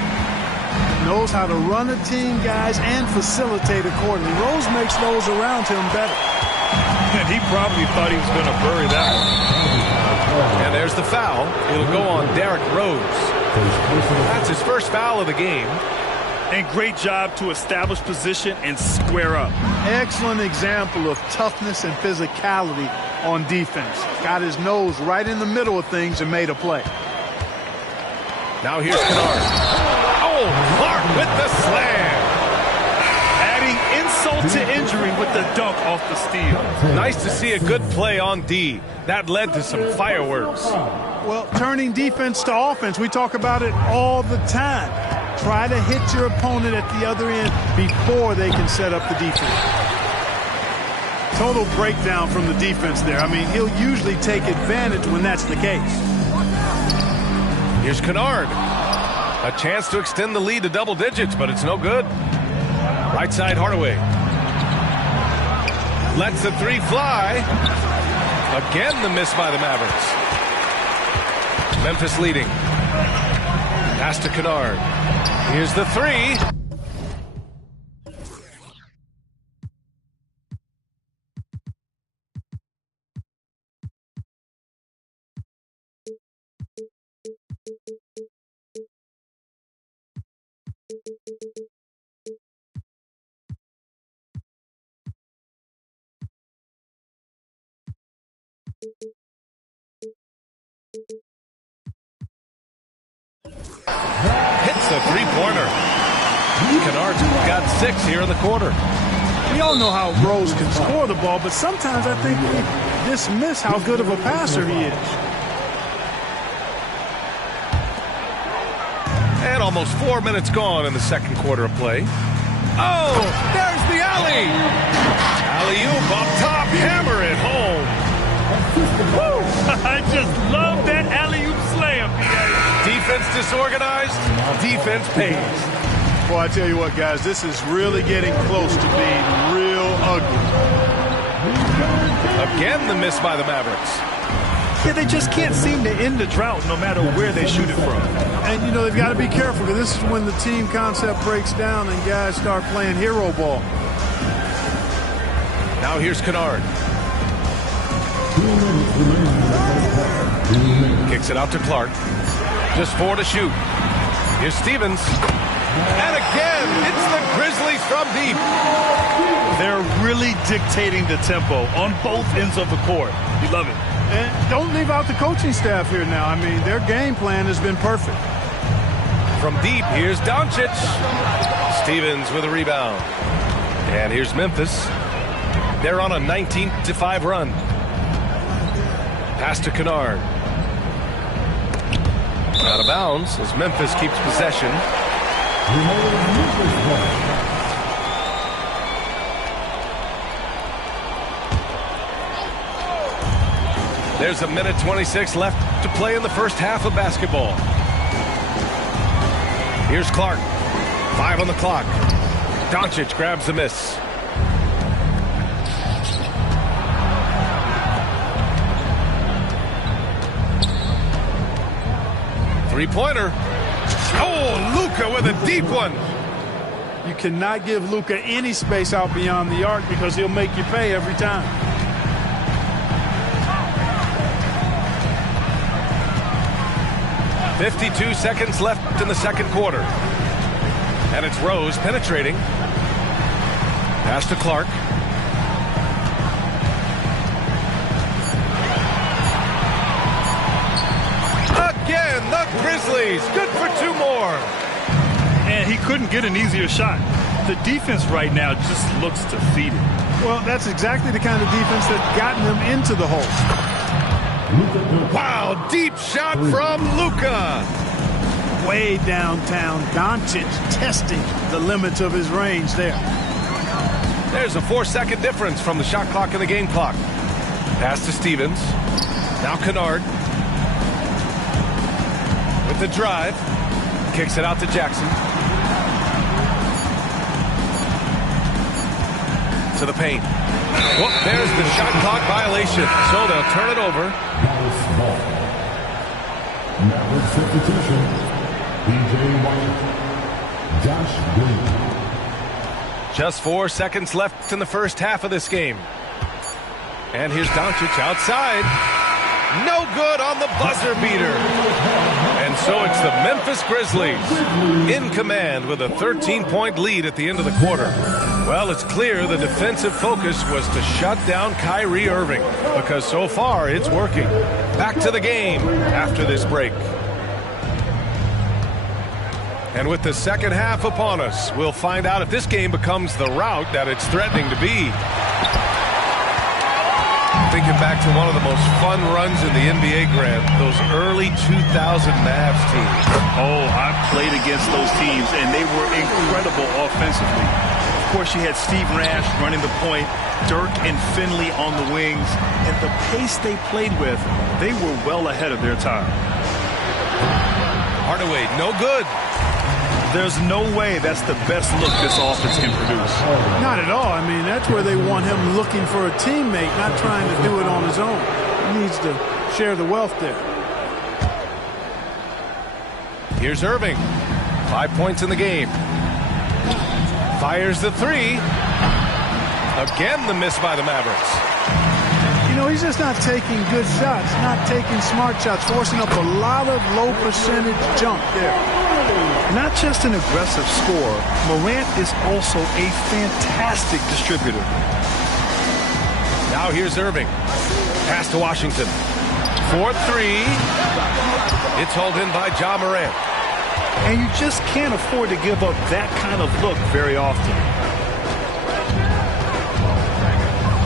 Knows how to run a team, guys, and facilitate accordingly. Rose makes those around him better. And he probably thought he was going to bury that one. And there's the foul. It'll go on Derrick Rose. That's his first foul of the game. And great job to establish position and square up. Excellent example of toughness and physicality on defense. Got his nose right in the middle of things and made a play. Now here's Kennard. Oh, Clark with the slam. Adding insult to injury with the dunk off the steal. Nice to see a good play on D. That led to some fireworks. Well, turning defense to offense, we talk about it all the time. Try to hit your opponent at the other end before they can set up the defense. Total breakdown from the defense there. I mean, he'll usually take advantage when that's the case. Here's Kennard. A chance to extend the lead to double digits, but it's no good. Right side, Hardaway. Lets the 3 fly. Again, the miss by the Mavericks. Memphis leading. Pass to Kennard. Here's the 3. Hits the 3-pointer. Kennard's got 6 here in the quarter. We all know how Rose can score the ball, but sometimes I think we dismiss how good of a passer he is. And almost 4 minutes gone in the second quarter of play. Oh, there's the alley. Alley-oop up top, hammer it home. Woo! I just love that alley-oop slam. Defense disorganized, defense pays. Boy, I tell you what, guys, this is really getting close to being real ugly. Again, the miss by the Mavericks. Yeah, they just can't seem to end the drought no matter where they shoot it from. And, you know, they've got to be careful because this is when the team concept breaks down and guys start playing hero ball. Now here's Kennard. Kicks it out to Clark. Just 4 to shoot. Here's Stevens. And again, it's the Grizzlies from deep. They're really dictating the tempo on both ends of the court. We love it. And don't leave out the coaching staff here now. I mean, their game plan has been perfect. From deep, here's Doncic. Stevens with a rebound. And here's Memphis. They're on a 19-5 run. Pass to Kennard. Out of bounds as Memphis keeps possession. There's a minute 26 left to play in the first half of basketball. Here's Clark. 5 on the clock. Doncic grabs the miss. Three-pointer. Oh, Luka with a deep one. You cannot give Luka any space out beyond the arc because he'll make you pay every time. .52 seconds left in the second quarter. And it's Rose penetrating. Pass to Clark. Again, the Grizzlies. Good for 2 more. And he couldn't get an easier shot. The defense right now just looks defeated. Well, that's exactly the kind of defense that's gotten them into the hole. Wow, deep shot from Luka. Way downtown, Doncic testing the limits of his range there. There's a 4-second difference from the shot clock and the game clock. Pass to Stevens. Now Kennard. With the drive. Kicks it out to Jackson. To the paint. Whoop, there's the shot clock violation. So they'll turn it over. Network substitution. DJ White. Josh Green. Just 4 seconds left in the first half of this game. And here's Doncic outside. No good on the buzzer beater. And so it's the Memphis Grizzlies in command with a 13-point lead at the end of the quarter. Well, it's clear the defensive focus was to shut down Kyrie Irving because so far it's working. Back to the game after this break. And with the second half upon us, we'll find out if this game becomes the rout that it's threatening to be. Thinking back to one of the most fun runs in the NBA, Grant, those early 2000 Mavs teams. Oh, I played against those teams, and they were incredible offensively. Of course, you had Steve Nash running the point, Dirk and Finley on the wings, and the pace they played with, they were well ahead of their time. Hardaway, no good. There's no way that's the best look this offense can produce. Not at all. I mean, that's where they want him looking for a teammate, not trying to do it on his own. He needs to share the wealth there. Here's Irving. 5 points in the game. Fires the three. Again, the miss by the Mavericks. You know, he's just not taking good shots, not taking smart shots, forcing up a lot of low percentage jump there. Not just an aggressive scorer, Morant is also a fantastic distributor. Now here's Irving. Pass to Washington. 4-3. It's hauled in by Ja Morant. And you just can't afford to give up that kind of look very often.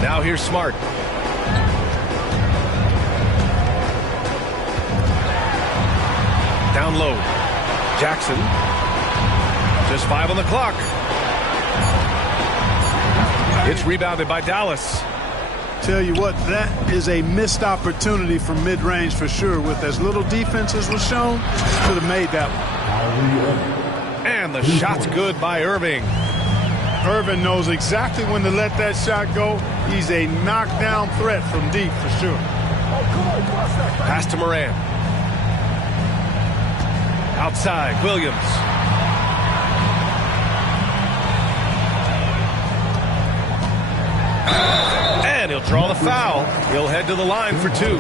Now here's Smart. Down low. Jackson. Just 5 on the clock. It's rebounded by Dallas. Tell you what, that is a missed opportunity from mid-range for sure. With as little defense as was shown, could have made that one. And the shot's good by Irving. Irving knows exactly when to let that shot go. He's a knockdown threat from deep for sure. Pass to Morant. Outside, Williams. And he'll draw the foul. He'll head to the line for 2.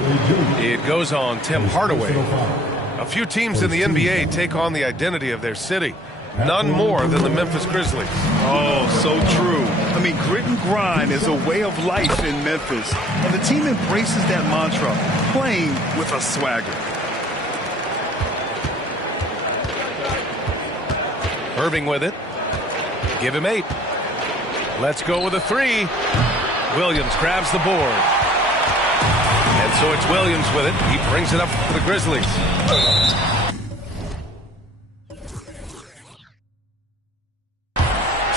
It goes on Tim Hardaway. A few teams in the NBA take on the identity of their city. None more than the Memphis Grizzlies. Oh, so true. I mean, grit and grind is a way of life in Memphis. And the team embraces that mantra, playing with a swagger. Irving with it. Give him 8. Let's go with a 3. Williams grabs the board. And so it's Williams with it. He brings it up for the Grizzlies.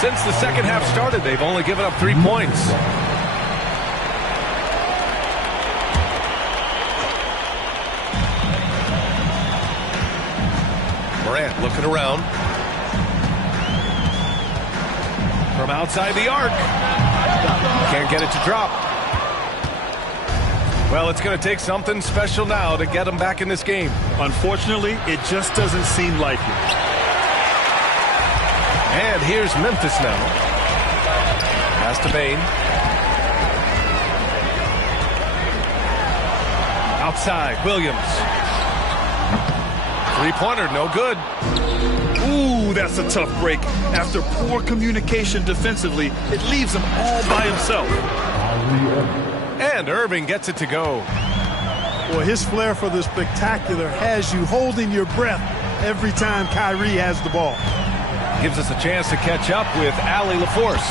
Since the second half started, they've only given up 3 points. Morant looking around. From outside the arc. Can't get it to drop. Well, it's going to take something special now to get them back in this game. Unfortunately, it just doesn't seem like it. And here's Memphis now. Pass to Bane. Outside, Williams. Three-pointer, no good. Ooh, that's a tough break. After poor communication defensively, it leaves him all by himself. And Irving gets it to go. Well, his flair for the spectacular has you holding your breath every time Kyrie has the ball. gives us a chance to catch up with Allie LaForce.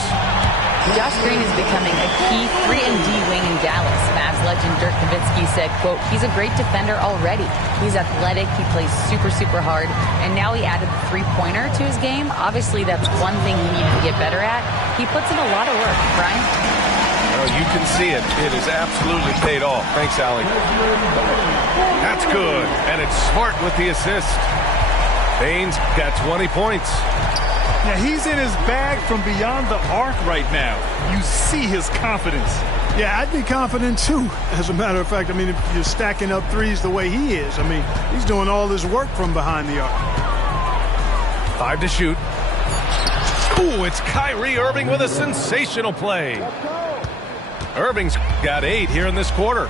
Josh Green is becoming a key 3-and-D wing in Dallas. Mavs legend Dirk Nowitzki said, quote, he's a great defender already. He's athletic, he plays super, super hard, and now he added the three-pointer to his game. Obviously, that's one thing he needed to get better at. He puts in a lot of work. Brian? Well, you can see it. It has absolutely paid off. Thanks, Allie. That's good, and it's Smart with the assist. Baines got 20 points. Yeah, he's in his bag from beyond the arc right now. You see his confidence. Yeah, I'd be confident too, as a matter of fact. I mean, if you're stacking up threes the way he is, I mean, he's doing all this work from behind the arc. 5 to shoot. Ooh, it's Kyrie Irving with a sensational play. Irving's got 8 here in this quarter.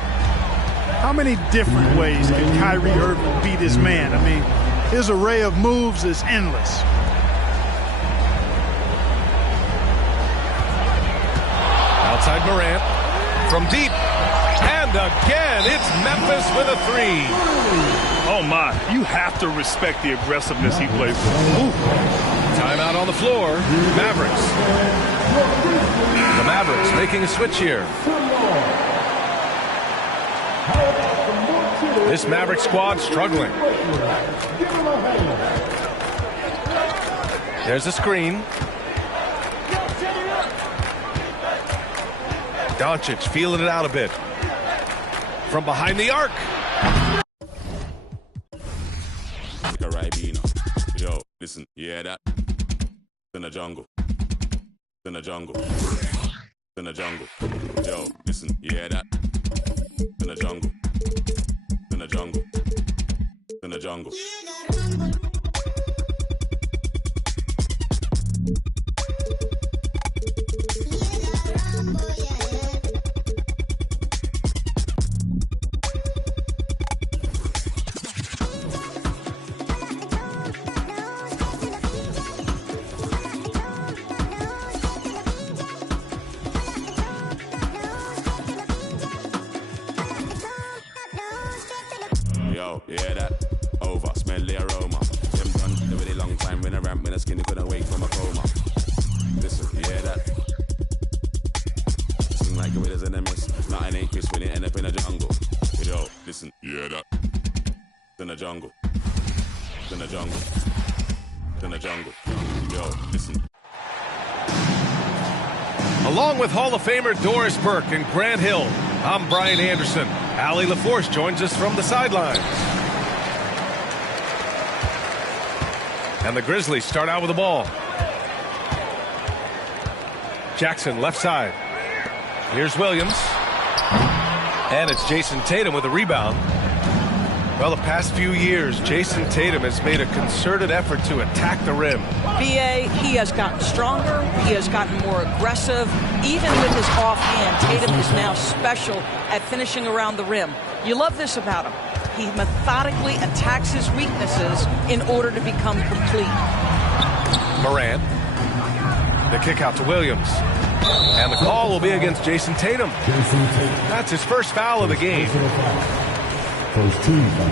How many different ways can Kyrie Irving beat his man? I mean, his array of moves is endless. Outside Morant, from deep, and again, it's Memphis with a 3. Oh my, you have to respect the aggressiveness he plays with. Ooh. Timeout on the floor, Mavericks. The Mavericks making a switch here. This Maverick squad struggling. There's a screen. Doncic feeling it out a bit. From behind the arc. Yo, listen, you hear that? In the jungle. In the jungle. In the jungle. Yo, listen, you hear that? In the jungle. In the jungle. In the jungle. You hear that? Over, smell the aroma. Them done a really long time when I ramp, when I skinny couldn't wake from a coma. Listen, you hear that? Sing like a widows in a mist. Nothing ain't crisp when you end up in a jungle. Yo, listen, you hear that? In the jungle. In the jungle. In the jungle. Yo, listen. Along with Hall of Famer Doris Burke and Grant Hill, I'm Brian Anderson. Allie LaForce joins us from the sidelines. And the Grizzlies start out with the ball. Jackson left side. Here's Williams. And it's Jason Tatum with a rebound. Well, the past few years, Jason Tatum has made a concerted effort to attack the rim. BA, he has gotten stronger. He has gotten more aggressive. Even with his offhand, Tatum is now special at finishing around the rim. You love this about him. He methodically attacks his weaknesses in order to become complete. Morant. The kick out to Williams. And the call will be against Jason Tatum. That's his first foul of the game. First team foul.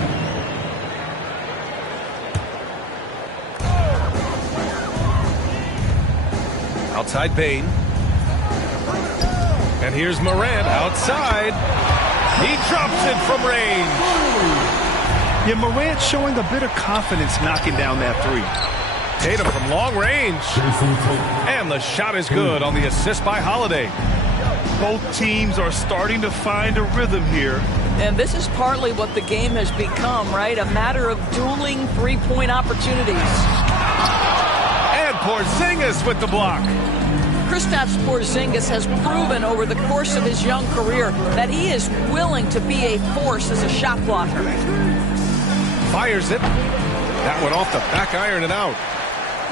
Outside Bane. And here's Morant outside. He drops it from range. Yeah, Morant showing a bit of confidence knocking down that 3. Tatum from long range. And the shot is good on the assist by Holiday. Both teams are starting to find a rhythm here. And this is partly what the game has become, right? A matter of dueling three-point opportunities. And Porzingis with the block. Kristaps Porzingis has proven over the course of his young career that he is willing to be a force as a shot blocker. Fires it. That went off the back iron and out.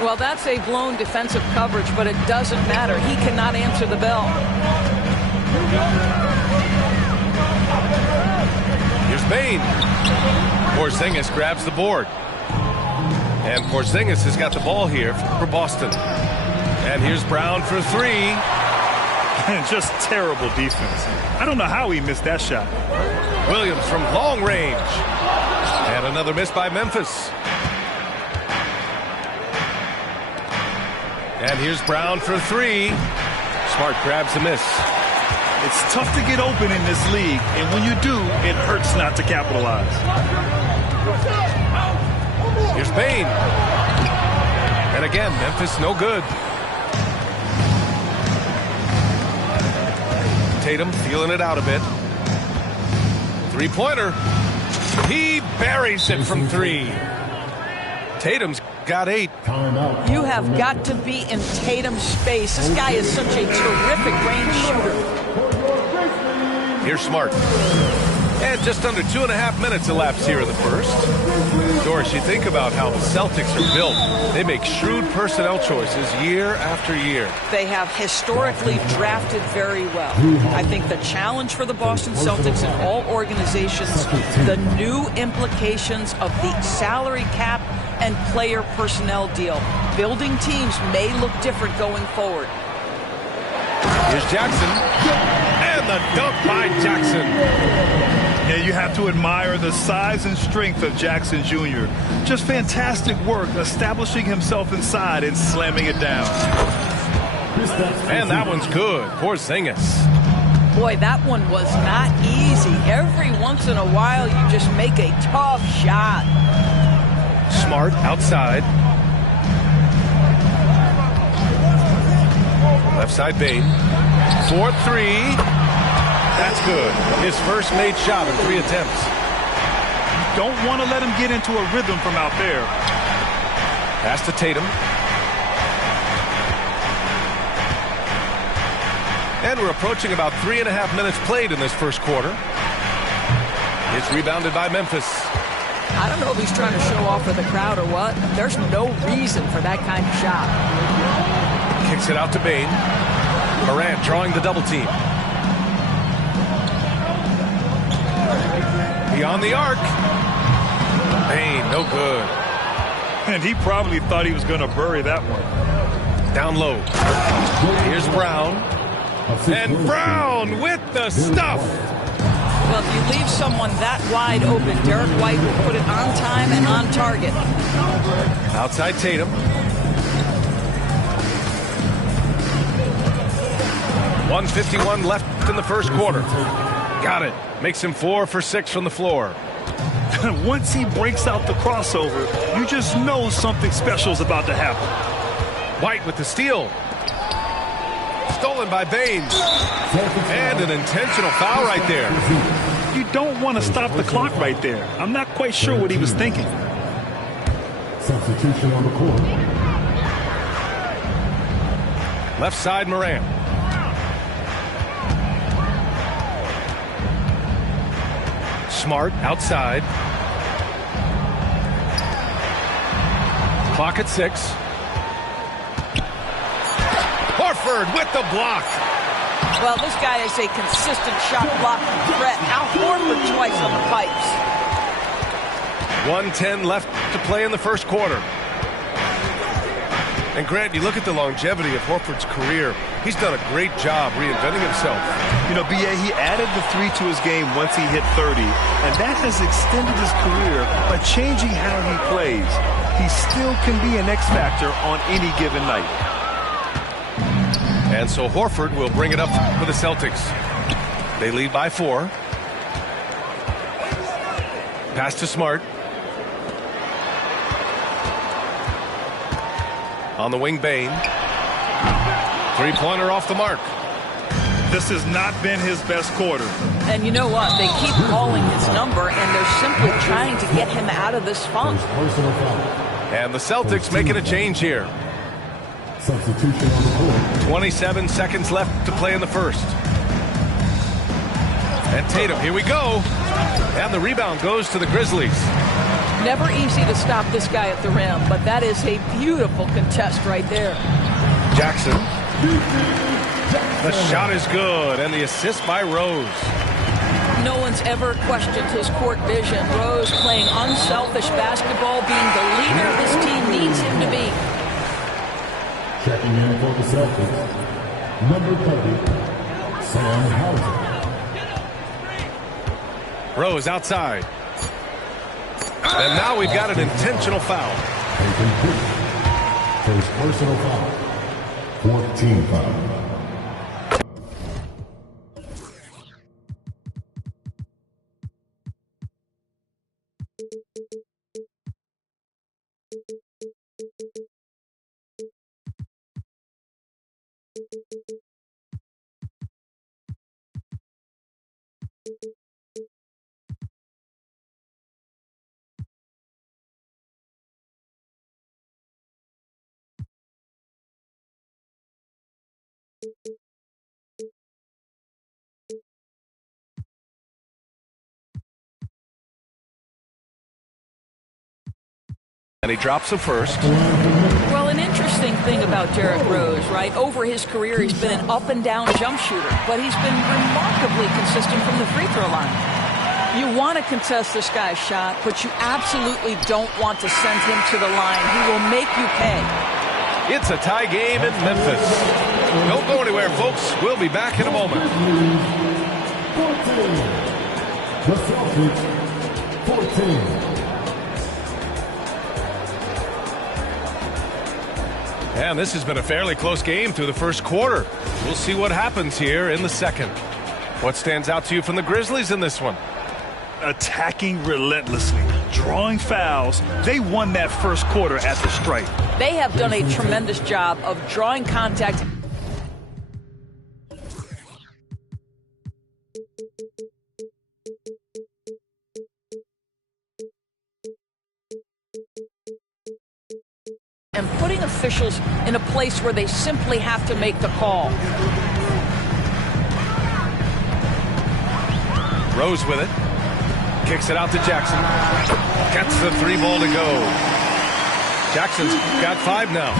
Well, that's a blown defensive coverage, but it doesn't matter. He cannot answer the bell. Here's Bane. Porzingis grabs the board. And Porzingis has got the ball here for Boston. And here's Brown for 3. And just terrible defense. I don't know how he missed that shot. Williams from long range. And another miss by Memphis. And here's Brown for three. Smart grabs the miss. It's tough to get open in this league, and when you do, it hurts not to capitalize. Here's Bane. And again, Memphis no good. Tatum feeling it out a bit. Three-pointer. He buries it from three. Tatum's got 8. You have got to be in Tatum's space. This guy is such a terrific range shooter. Here's Smart. And just under 2.5 minutes elapsed here in the first. Doris, you think about how the Celtics are built. They make shrewd personnel choices year after year. They have historically drafted very well. I think the challenge for the Boston Celtics and all organizations, the new implications of the salary cap and player personnel deal. Building teams may look different going forward. Here's Jackson. And the dunk by Jackson. Yeah, you have to admire the size and strength of Jackson Jr. Just fantastic work establishing himself inside and slamming it down. And that one's good. Porzingis. Boy, that one was not easy. Every once in a while, you just make a tough shot. Smart outside. Left side Bane. 4-3. That's good. His first made shot in 3 attempts. Don't want to let him get into a rhythm from out there. Pass to Tatum. And we're approaching about 3.5 minutes played in this first quarter. It's rebounded by Memphis. I don't know if he's trying to show off for the crowd or what. There's no reason for that kind of shot. Kicks it out to Bane. Morant drawing the double team. Beyond the arc. Bane, no good. And he probably thought he was going to bury that one. Down low. Here's Brown. And Brown with the stuff. Well, if you leave someone that wide open, Derek White will put it on time and on target. Outside Tatum. .151 left in the first quarter. Got it. Makes him 4 for 6 from the floor. Once he breaks out the crossover, you just know something special is about to happen. White with the steal. Stolen by Bane. And an intentional foul right there. You don't want to stop the clock right there. I'm not quite sure what he was thinking. Substitution on the court. Left side Morant. Smart outside. Clock at 6. Horford with the block. Well, this guy is a consistent shot blocking threat. Al Horford twice on the pipes. 1:10 left to play in the first quarter. And Grant, you look at the longevity of Horford's career. He's done a great job reinventing himself. You know, B.A., he added the 3 to his game once he hit 30, and that has extended his career by changing how he plays. He still can be an X factor on any given night. And so Horford will bring it up for the Celtics. They lead by 4. Pass to Smart. On the wing, Bane. Three-pointer off the mark. This has not been his best quarter. And you know what? They keep calling his number, and they're simply trying to get him out of this funk. And the Celtics making a change here. Substitution on the court. 27 seconds left to play in the first. And Tatum, here we go. And the rebound goes to the Grizzlies. Never easy to stop this guy at the rim, but that is a beautiful contest right there. Jackson. The shot is good, and the assist by Rose. No one's ever questioned his court vision. Rose playing unselfish basketball, being the leader this team needs him to be. Checking in for the Celtics, number 30, Sam Hauser. Rose outside. And now we've got an intentional foul. First personal foul. 14 foul. And he drops the first. Well, an interesting thing about Derrick Rose, right? Over his career, he's been an up-and-down jump shooter, but he's been remarkably consistent from the free throw line. You want to contest this guy's shot, but you absolutely don't want to send him to the line. He will make you pay. It's a tie game in Memphis. Don't go anywhere, folks. We'll be back in a moment. 14. The Celtics, 14. And this has been a fairly close game through the first quarter. We'll see what happens here in the second. What stands out to you from the Grizzlies in this one? Attacking relentlessly, drawing fouls. They won that first quarter at the stripe. They have done a tremendous job of drawing contact. And putting officials in a place where they simply have to make the call. Rose with it. Kicks it out to Jackson. Gets the three ball to go. Jackson's got 5 now.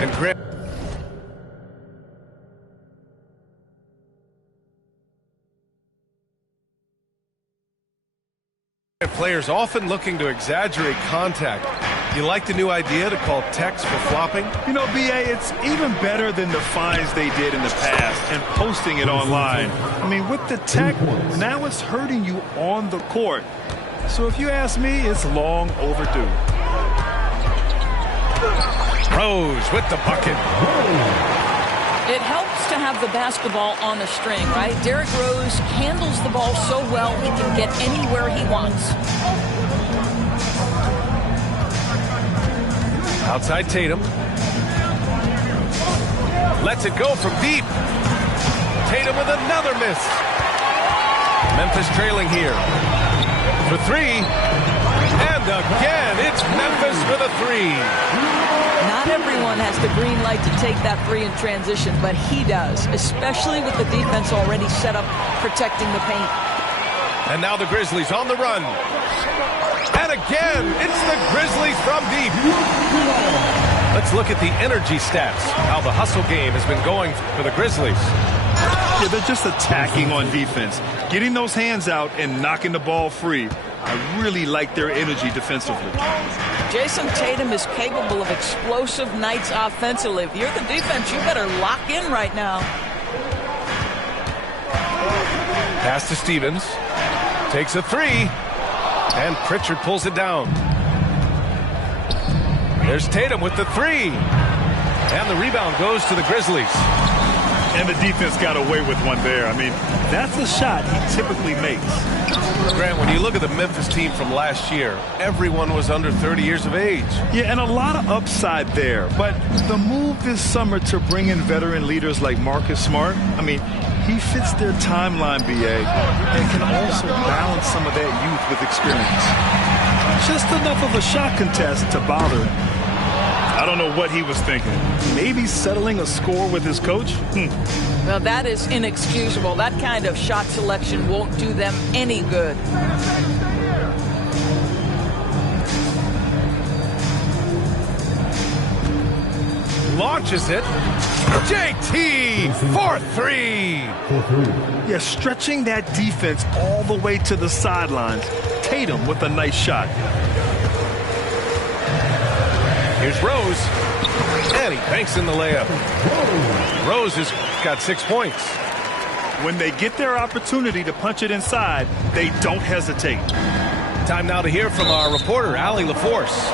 And Grant. Players often looking to exaggerate contact. You like the new idea to call techs for flopping? You know, B.A., it's even better than the fines they did in the past and posting it online. I mean, with the tech, now it's hurting you on the court. So if you ask me, it's long overdue. Rose with the bucket. It helps to have the basketball on the string, right? Derrick Rose handles the ball so well he can get anywhere he wants. Outside Tatum. Lets it go from deep. Tatum with another miss. Memphis trailing here. For 3. And again, it's Memphis with a 3. Not everyone has the green light to take that 3 in transition, but he does, especially with the defense already set up protecting the paint. And now the Grizzlies on the run. And again, it's the Grizzlies from deep. Let's look at the energy stats, how the hustle game has been going for the Grizzlies. Yeah, they're just attacking on defense, getting those hands out and knocking the ball free. I really like their energy defensively. Jason Tatum is capable of explosive nights offensively. If you're the defense, you better lock in right now. Pass to Stevens. Takes a 3. And Pritchard pulls it down. There's Tatum with the 3. And the rebound goes to the Grizzlies. And the defense got away with one there. I mean, that's the shot he typically makes. Grant, when you look at the Memphis team from last year, everyone was under 30 years of age. Yeah, and a lot of upside there. But the move this summer to bring in veteran leaders like Marcus Smart, I mean, he fits their timeline, B.A., and can also balance some of that youth with experience. Just enough of a shot contest to bother him. I don't know what he was thinking. Maybe settling a score with his coach? Well, that is inexcusable. That kind of shot selection won't do them any good. Launches it. JT for 3. Yeah, stretching that defense all the way to the sidelines. Tatum with a nice shot. Here's Rose. And he banks in the layup. Rose has got 6 points. When they get their opportunity to punch it inside, they don't hesitate. Time now to hear from our reporter, Allie LaForce.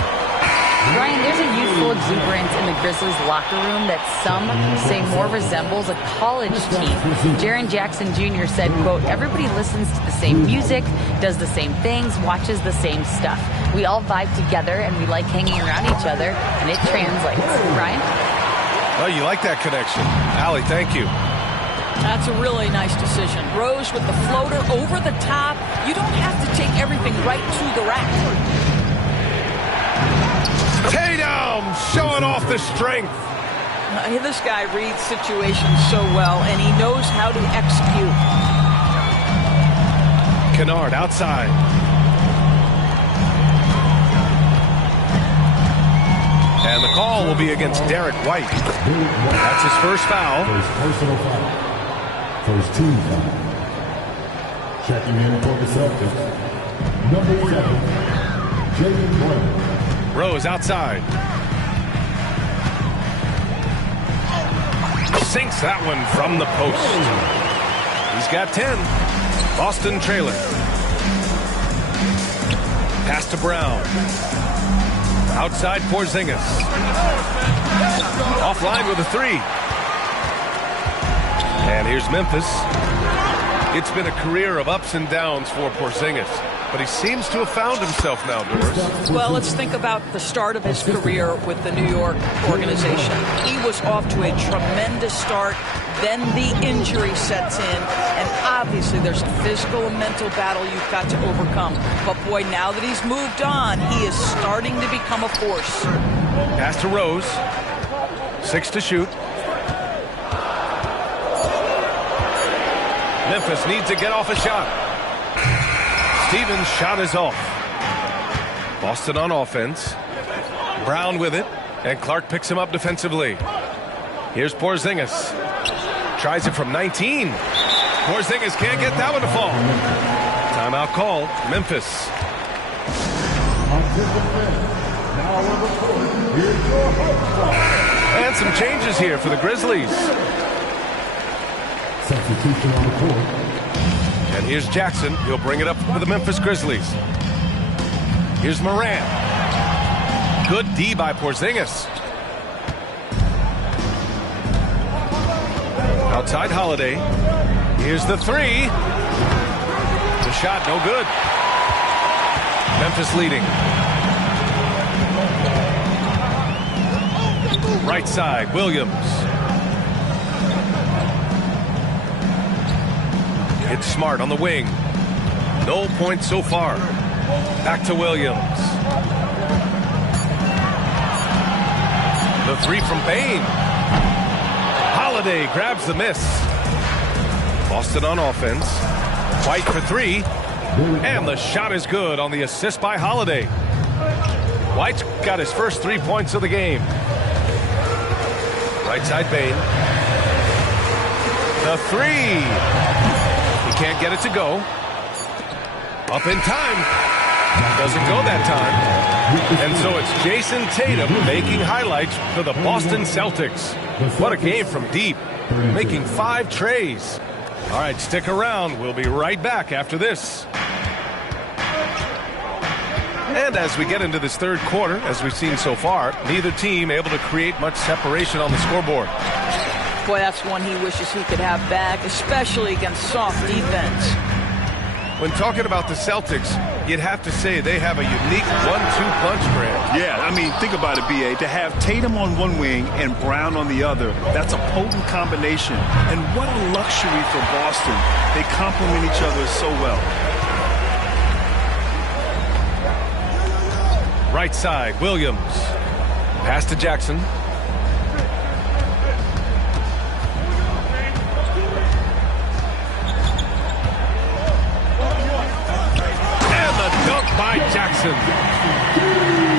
Brian, there's a youthful exuberance in the Grizzlies locker room that some say more resembles a college team. Jaren Jackson Jr. said, quote, everybody listens to the same music, does the same things, watches the same stuff. We all vibe together and we like hanging around each other, and it translates. Brian? Oh, you like that connection. Allie, thank you. That's a really nice decision. Rose with the floater over the top. You don't have to take everything right to the rack. Tatum showing off the strength. This guy reads situations so well, and he knows how to execute. Kennard outside. And the call will be against Derek White. That's his first foul. First personal foul. First team foul. Checking in for the Celtics. Number 7, Jaylen Brown. Rose outside. Sinks that one from the post. He's got 10. Boston trailing. Pass to Brown. Outside Porzingis. Offline with a 3. And here's Memphis. It's been a career of ups and downs for Porzingis, but he seems to have found himself now, Doris. Well, let's think about the start of his career with the New York organization. He was off to a tremendous start. Then the injury sets in, and obviously there's a physical and mental battle you've got to overcome. But boy, now that he's moved on, he is starting to become a force. Pass to Rose. 6 to shoot. Memphis needs to get off a shot. Stevens' shot is off. Boston on offense. Brown with it, and Clark picks him up defensively. Here's Porzingis. Tries it from 19. Porzingis can't get that one to fall. Timeout called. Memphis. And some changes here for the Grizzlies. Substitution on the court. And here's Jackson. He'll bring it up for the Memphis Grizzlies. Here's Morant. Good D by Porzingis. Outside Holiday. Here's the 3. The shot, no good. Memphis leading. Right side, Williams. It's Smart on the wing. No points so far. Back to Williams. The 3 from Bane. Holiday grabs the miss. Boston on offense. White for 3. And the shot is good on the assist by Holiday. White's got his first 3 points of the game. Right side Bane. The 3. He can't get it to go. Up in time. Doesn't go that time. And so it's Jason Tatum making highlights for the Boston Celtics. What a game from deep. Making 5 trays. All right, stick around. We'll be right back after this. And as we get into this third quarter, as we've seen so far, neither team able to create much separation on the scoreboard. Boy, that's one he wishes he could have back, especially against soft defense. When talking about the Celtics, you'd have to say they have a unique 1-2 punch, Grant. Yeah, I mean, think about it, B.A. To have Tatum on one wing and Brown on the other, that's a potent combination. And what a luxury for Boston. They complement each other so well. Right side, Williams. Pass to Jackson. And the dunk by Jackson.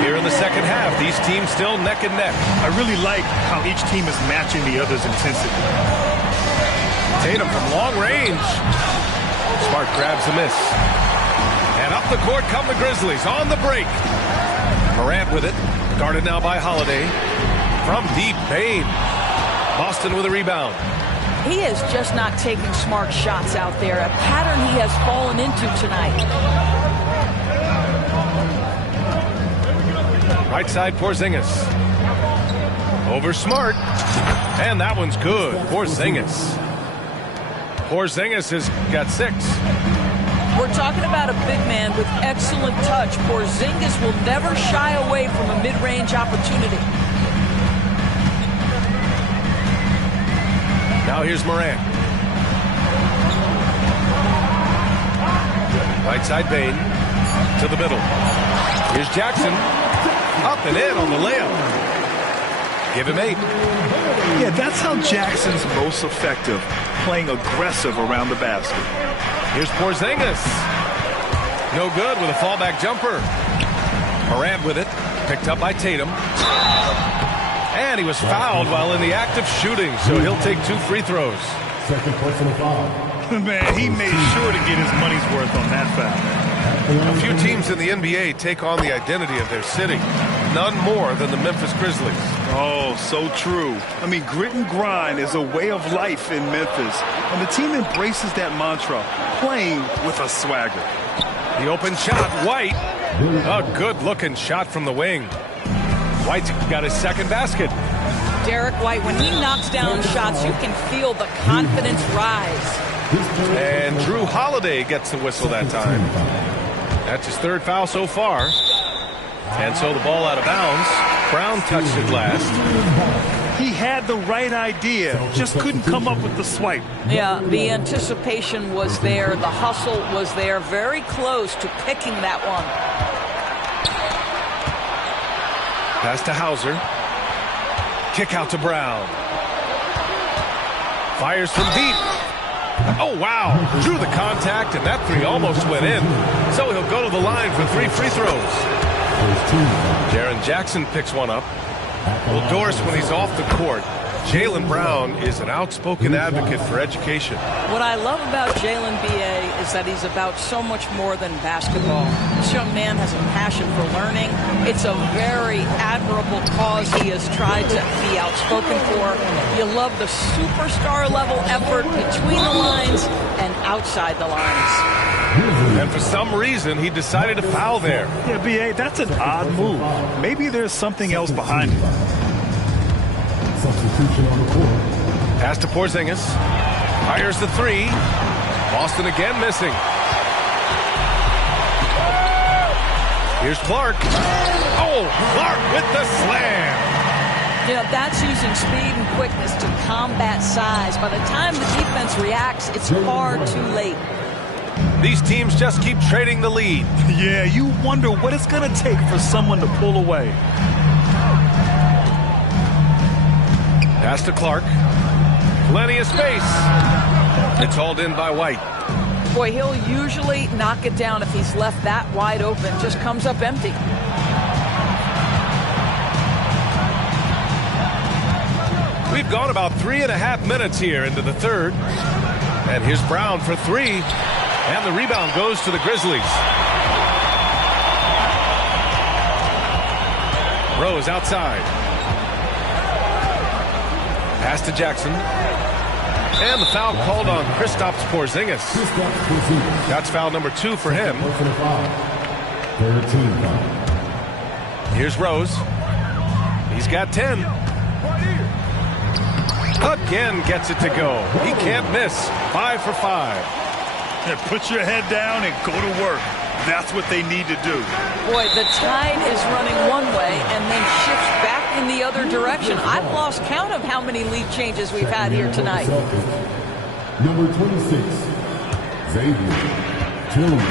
Here in the second half, these teams still neck and neck. I really like how each team is matching the other's intensity. Tatum from long range. Smart grabs the miss. And up the court come the Grizzlies on the break. Morant with it. Guarded now by Holiday. From deep, Bane. Boston with a rebound. He is just not taking smart shots out there. A pattern he has fallen into tonight. Right side, Porzingis. Over Smart. And that one's good. Porzingis. Porzingis has got 6. We're talking about a big man with excellent touch. Porzingis will never shy away from a mid-range opportunity. Now here's Morant. Right side Bane to the middle. Here's Jackson. Up and in on the layup. Give him 8. Yeah, that's how Jackson's most effective, playing aggressive around the basket. Here's Porzingis. No good with a fallback jumper. Morant with it. Picked up by Tatum. And he was fouled while in the act of shooting, so he'll take 2 free throws. Second personal foul. Man, he made sure to get his money's worth on that foul. A few teams in the NBA take on the identity of their city. None more than the Memphis Grizzlies. Oh, so true. I mean, grit and grind is a way of life in Memphis. And the team embraces that mantra, playing with a swagger. The open shot, White. A good-looking shot from the wing. White's got his second basket. Derek White, when he knocks down shots, you can feel the confidence rise. And Drew Holiday gets the whistle that time. That's his 3rd foul so far. And so the ball out of bounds. Brown touched it last. He had the right idea, just couldn't come up with the swipe. Yeah, the anticipation was there. The hustle was there. Very close to picking that one. Pass to Hauser. Kick out to Brown. Fires from deep. Oh, wow. Drew the contact, and that 3 almost went in. So he'll go to the line for 3 free throws. Jaren Jackson picks one up. Well, Doris, when he's off the court, Jaylen Brown is an outspoken advocate for education. What I love about Jaylen, B.A., is that he's about so much more than basketball. This young man has a passion for learning. It's a very admirable cause he has tried to be outspoken for. You love the superstar level effort between the lines and outside the lines. And for some reason, he decided to foul there. Yeah, B.A., that's an odd move. Maybe there's something else behind it. Substitution on the court. Pass to Porzingis. Fires the 3. Boston again missing. Here's Clark. Oh, Clark with the slam. You know, that's using speed and quickness to combat size. By the time the defense reacts, it's far too late. These teams just keep trading the lead. Yeah, you wonder what it's going to take for someone to pull away. Pass to Clark. Plenty of space. It's hauled in by White. Boy, he'll usually knock it down if he's left that wide open. Just comes up empty. We've gone about 3.5 minutes here into the 3rd. And here's Brown for 3. And the rebound goes to the Grizzlies. Rose outside. Pass to Jackson. And the foul called on Kristaps Porzingis. That's foul number 2 for him. Here's Rose. He's got 10. Again gets it to go. He can't miss. 5 for 5. Yeah, put your head down and go to work. That's what they need to do. Boy, the tide is running one way and then shifts back in the other direction. I've lost count of how many lead changes we've had here tonight. Number 26, Xavier Tillman.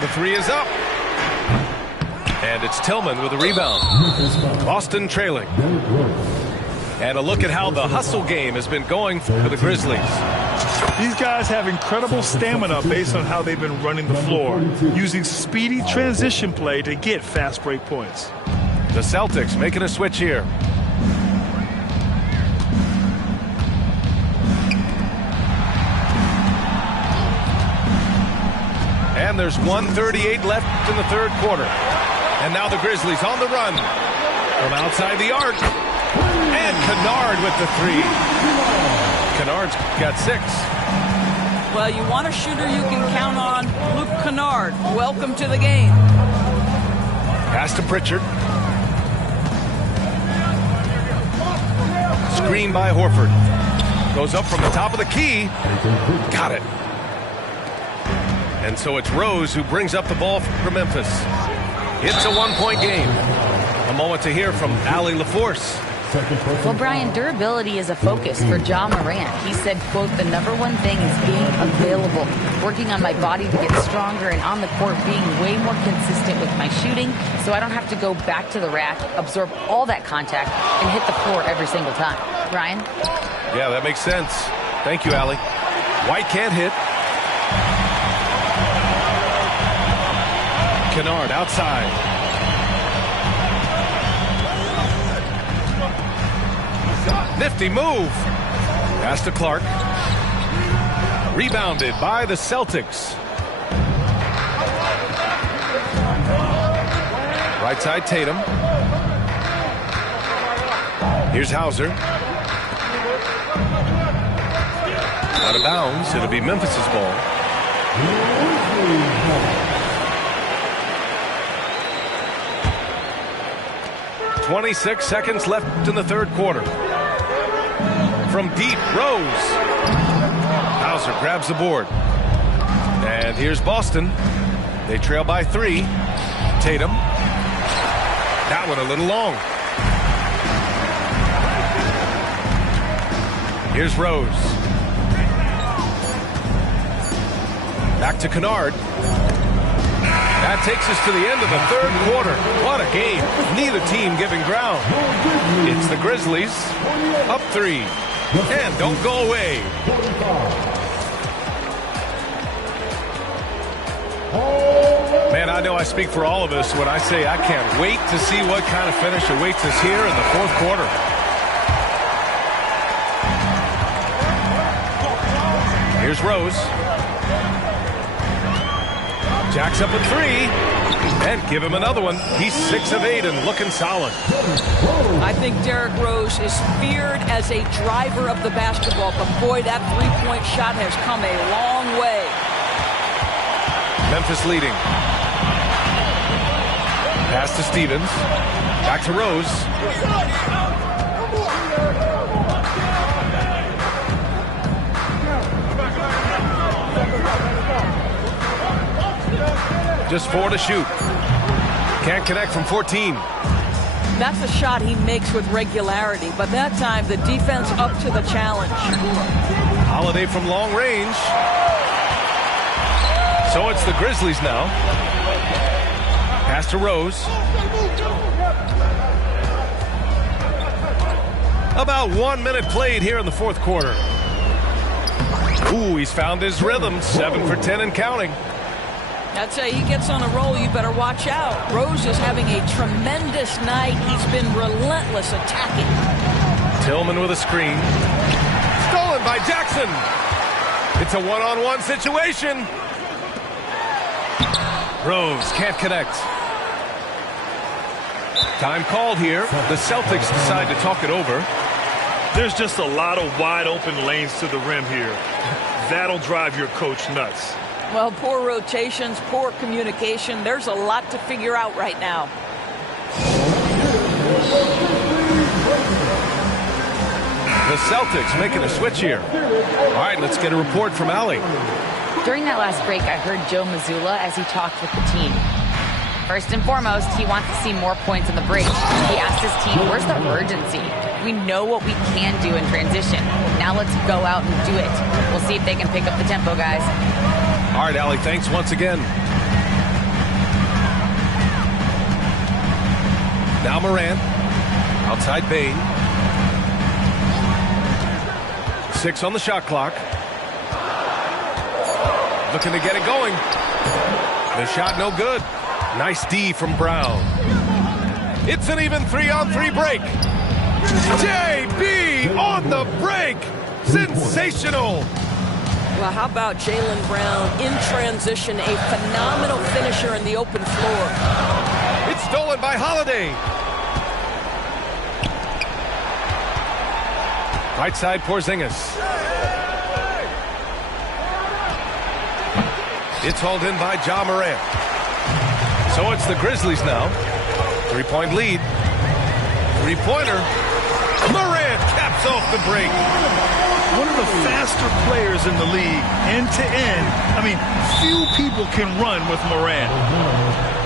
The 3 is up. And it's Tillman with a rebound. Boston trailing. And a look at how the hustle game has been going for the Grizzlies. These guys have incredible stamina based on how they've been running the floor, using speedy transition play to get fast break points. The Celtics making a switch here. And there's 1:38 left in the 3rd quarter. And now the Grizzlies on the run from outside the arc. And Kennard with the 3. Kennard's got 6. Well, you want a shooter you can count on. Luke Kennard, welcome to the game. Pass to Pritchard. Screen by Horford. Goes up from the top of the key. Got it. And so it's Rose who brings up the ball for Memphis. It's a one-point game. A moment to hear from Allie LaForce. Well, Brian, durability is a focus for Ja Morant. He said, quote, the number one thing is being available, working on my body to get stronger, and on the court being way more consistent with my shooting so I don't have to go back to the rack, absorb all that contact, and hit the floor every single time. Brian? Yeah, that makes sense. Thank you, Allie. White can't hit. Kennard outside. Nifty move. Pass to Clark. Rebounded by the Celtics. Right side Tatum. Here's Hauser. Out of bounds. It'll be Memphis's ball. 26 seconds left in the third quarter. From deep, Rose. Hauser grabs the board. And here's Boston. They trail by 3. Tatum. That one a little long. Here's Rose. Back to Kennard. That takes us to the end of the third quarter. What a game. Neither team giving ground. It's the Grizzlies up 3. And don't go away. Man, I know I speak for all of us when I say I can't wait to see what kind of finish awaits us here in the fourth quarter. Here's Rose. Jacks up at 3. And give him another one. He's 6 of 8 and looking solid. I think Derrick Rose is feared as a driver of the basketball, but boy, that three-point shot has come a long way. Memphis leading. Pass to Stevens. Back to Rose. Just 4 to shoot. Can't connect from 14. That's a shot he makes with regularity, but that time the defense up to the challenge. Holiday from long range. So it's the Grizzlies now. Pass to Rose. About 1 minute played here in the fourth quarter. Ooh, he's found his rhythm. 7 for 10 and counting. I'd say he gets on a roll, you better watch out. Rose is having a tremendous night. He's been relentless attacking. Tillman with a screen. Stolen by Jackson. It's a one-on-one situation. Rose can't connect. Time called here. The Celtics decide to talk it over. There's just a lot of wide open lanes to the rim here. That'll drive your coach nuts. Well, poor rotations, poor communication. There's a lot to figure out right now. The Celtics making a switch here. All right, let's get a report from Allie. During that last break, I heard Joe Mazzulla as he talked with the team. First and foremost, he wants to see more points in the break. He asked his team, where's the urgency? We know what we can do in transition. Now let's go out and do it. We'll see if they can pick up the tempo, guys. All right, Allie, thanks once again. Now Morant. Outside Bane. 6 on the shot clock. Looking to get it going. The shot no good. Nice D from Brown. It's an even 3-on-3 break. JB on the break. Sensational. Well, how about Jaylen Brown in transition, a phenomenal finisher in the open floor. It's stolen by Holiday. Right side, Porzingis. It's hauled in by Ja Morant. So it's the Grizzlies now. 3-point lead. Three-pointer. Morant caps off the break. One of the faster players in the league, end to end. I mean, few people can run with Morant.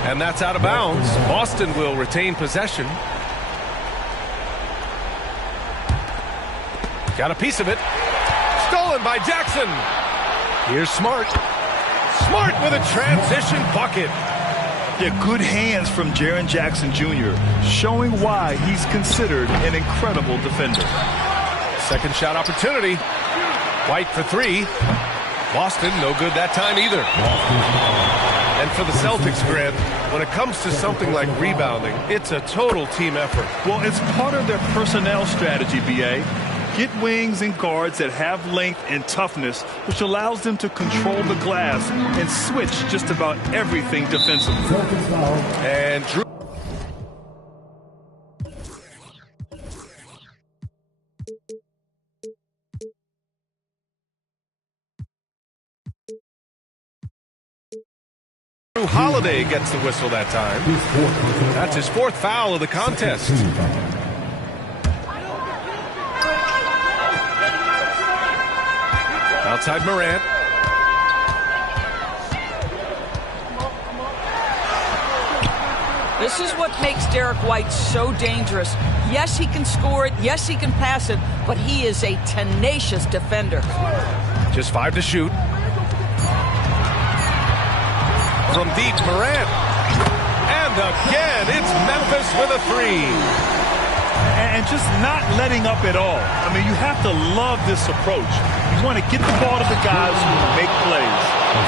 And that's out of bounds. Boston will retain possession. Got a piece of it. Stolen by Jackson. Here's Smart. Smart with a transition bucket. Yeah, good hands from Jaren Jackson Jr., showing why he's considered an incredible defender. Second shot opportunity. White for three. Boston, no good that time either. And for the Celtics, Grant, when it comes to something like rebounding, it's a total team effort. Well, it's part of their personnel strategy, B.A. Get wings and guards that have length and toughness, which allows them to control the glass and switch just about everything defensively. And Drew. Drew Holiday gets the whistle that time. That's his fourth foul of the contest. Outside Morant. This is what makes Derek White so dangerous. Yes, he can score it. Yes, he can pass it. But he is a tenacious defender. Just 5 to shoot. From deep, Morant. And again, it's Memphis with a three. And just not letting up at all. I mean, you have to love this approach. You want to get the ball to the guys who make plays.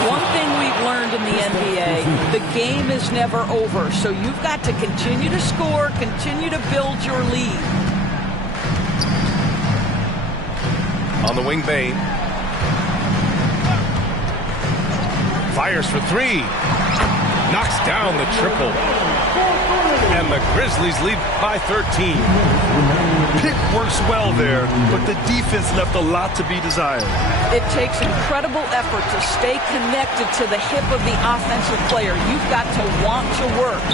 One thing we've learned in the NBA, the game is never over. So you've got to continue to score, continue to build your lead. On the wing, Bane. Fires for three. Knocks down the triple. And the Grizzlies lead by 13. Pick works well there, but the defense left a lot to be desired. It takes incredible effort to stay connected to the hip of the offensive player. You've got to want to work.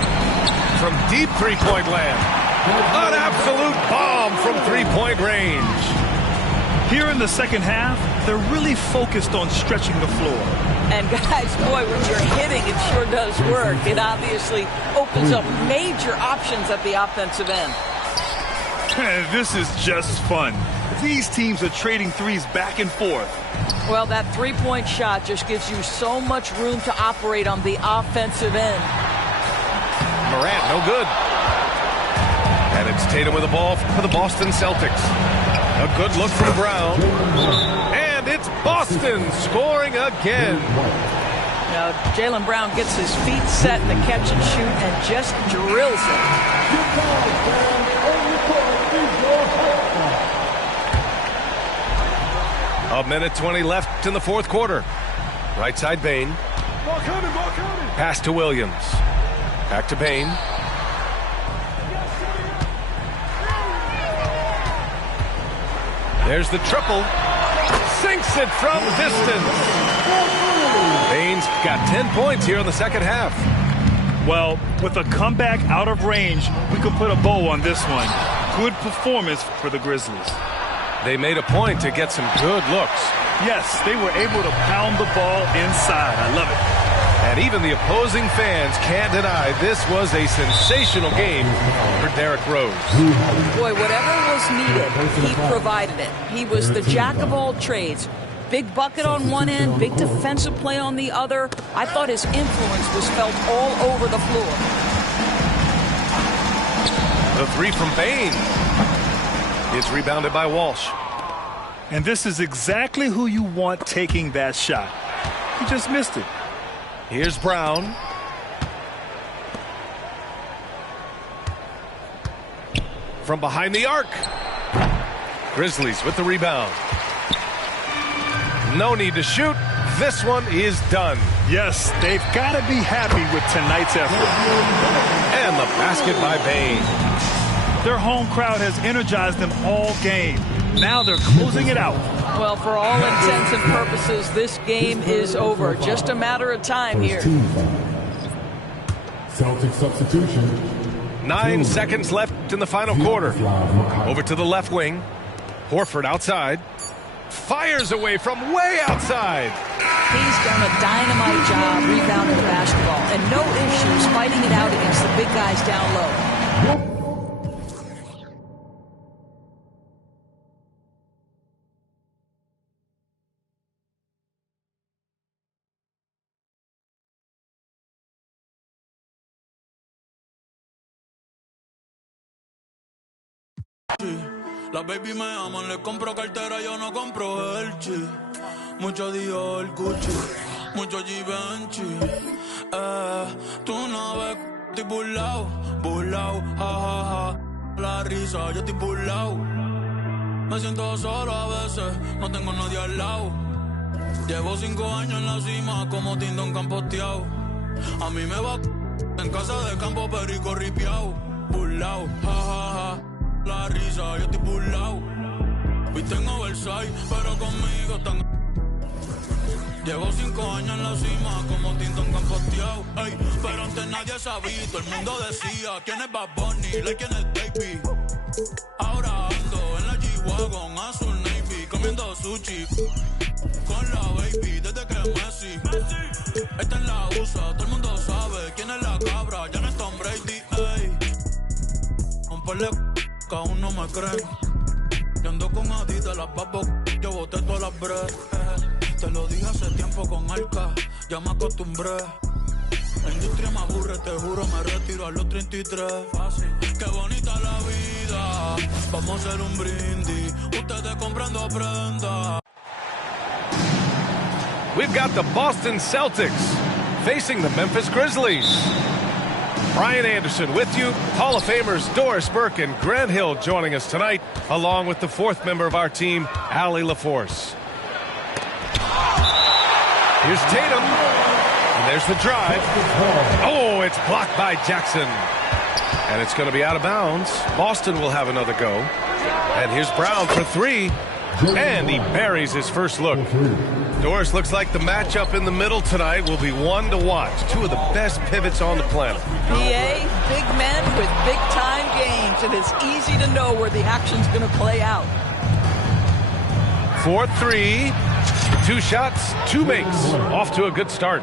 From deep three-point land. An absolute bomb from three-point range. Here in the second half, they're really focused on stretching the floor. And guys, boy, when you're hitting, it sure does work. It obviously opens up major options at the offensive end. This is just fun. These teams are trading threes back and forth. Well, that three-point shot just gives you so much room to operate on the offensive end. Morant, no good. And it's Tatum with the ball for the Boston Celtics. A good look from Brown. And it's Boston scoring again. Now, Jaylen Brown gets his feet set in the catch and shoot and just drills it. A minute 20 left in the fourth quarter. Right side, Bane. Pass to Williams. Back to Bane. There's the triple. Sinks it from distance. Bane's got 10 points here in the second half. Well, with a comeback out of range, we can put a bow on this one. Good performance for the Grizzlies. They made a point to get some good looks. Yes, they were able to pound the ball inside. I love it. And even the opposing fans can't deny this was a sensational game for Derrick Rose. Boy, whatever was needed, he provided it. He was the jack of all trades. Big bucket on one end, big defensive play on the other. I thought his influence was felt all over the floor. The three from Bane. It's rebounded by Walsh. And this is exactly who you want taking that shot. He just missed it. Here's Brown. From behind the arc. Grizzlies with the rebound. No need to shoot. This one is done. Yes, they've got to be happy with tonight's effort. And the basket by Bane. Their home crowd has energized them all game. Now they're closing it out. Well, for all intents and purposes, this game is over. Just a matter of time here. Celtic substitution. 9 seconds left in the final quarter. Over to the left wing. Horford outside. Fires away from way outside. He's done a dynamite job rebounding the basketball, and no issues fighting it out against the big guys down low. La baby me aman, le compro cartera, yo no compro Elchi. Mucho Dior, Gucci, mucho Givenchy. Tú no ves, estoy burlao, ja, ja, ja. La risa, yo estoy burlao. Me siento solo a veces, no tengo nadie al lado. Llevo 5 años en la cima, como Tindón campoteado. A mí me va en casa de campo, perico ripiao. Burlao, ja, ja, ja. La risa, yo estoy burlao. Viste en Oversize, pero conmigo están. Llevo 5 años en la cima, como Tindón campoteado. Ey, pero antes nadie sabía, todo el mundo decía quién es Bad Bunny, quién es Baby. Ahora ando en la G-Wagon, azul navy, comiendo sushi con la baby desde que Messi. Esta es la USA, todo el mundo sabe quién es la cabra, ya no es Tom Brady. Ey, un par de que aún no me creen. Yo ando con Adidas, las babos, yo boté todas las breves. Te lo dije hace tiempo con Arca, ya me acostumbré. La industria me aburre, te juro, me retiro a los 33. Fácil. Qué bonita la vida, vamos a hacer un brindis. Ustedes comprando prenda. We've got the Boston Celtics facing the Memphis Grizzlies. Brian Anderson with you. Hall of Famers Doris Burke and Grant Hill joining us tonight, along with the 4th member of our team, Allie LaForce. Here's Tatum. And there's the drive. Oh, it's blocked by Jackson. And it's going to be out of bounds. Boston will have another go. And here's Brown for 3. And he buries his first look. Doris, looks like the matchup in the middle tonight will be one to watch. 2 of the best pivots on the planet. PA, big men with big-time games, and it's easy to know where the action's going to play out. 4-3, 2 shots, 2 makes. Off to a good start.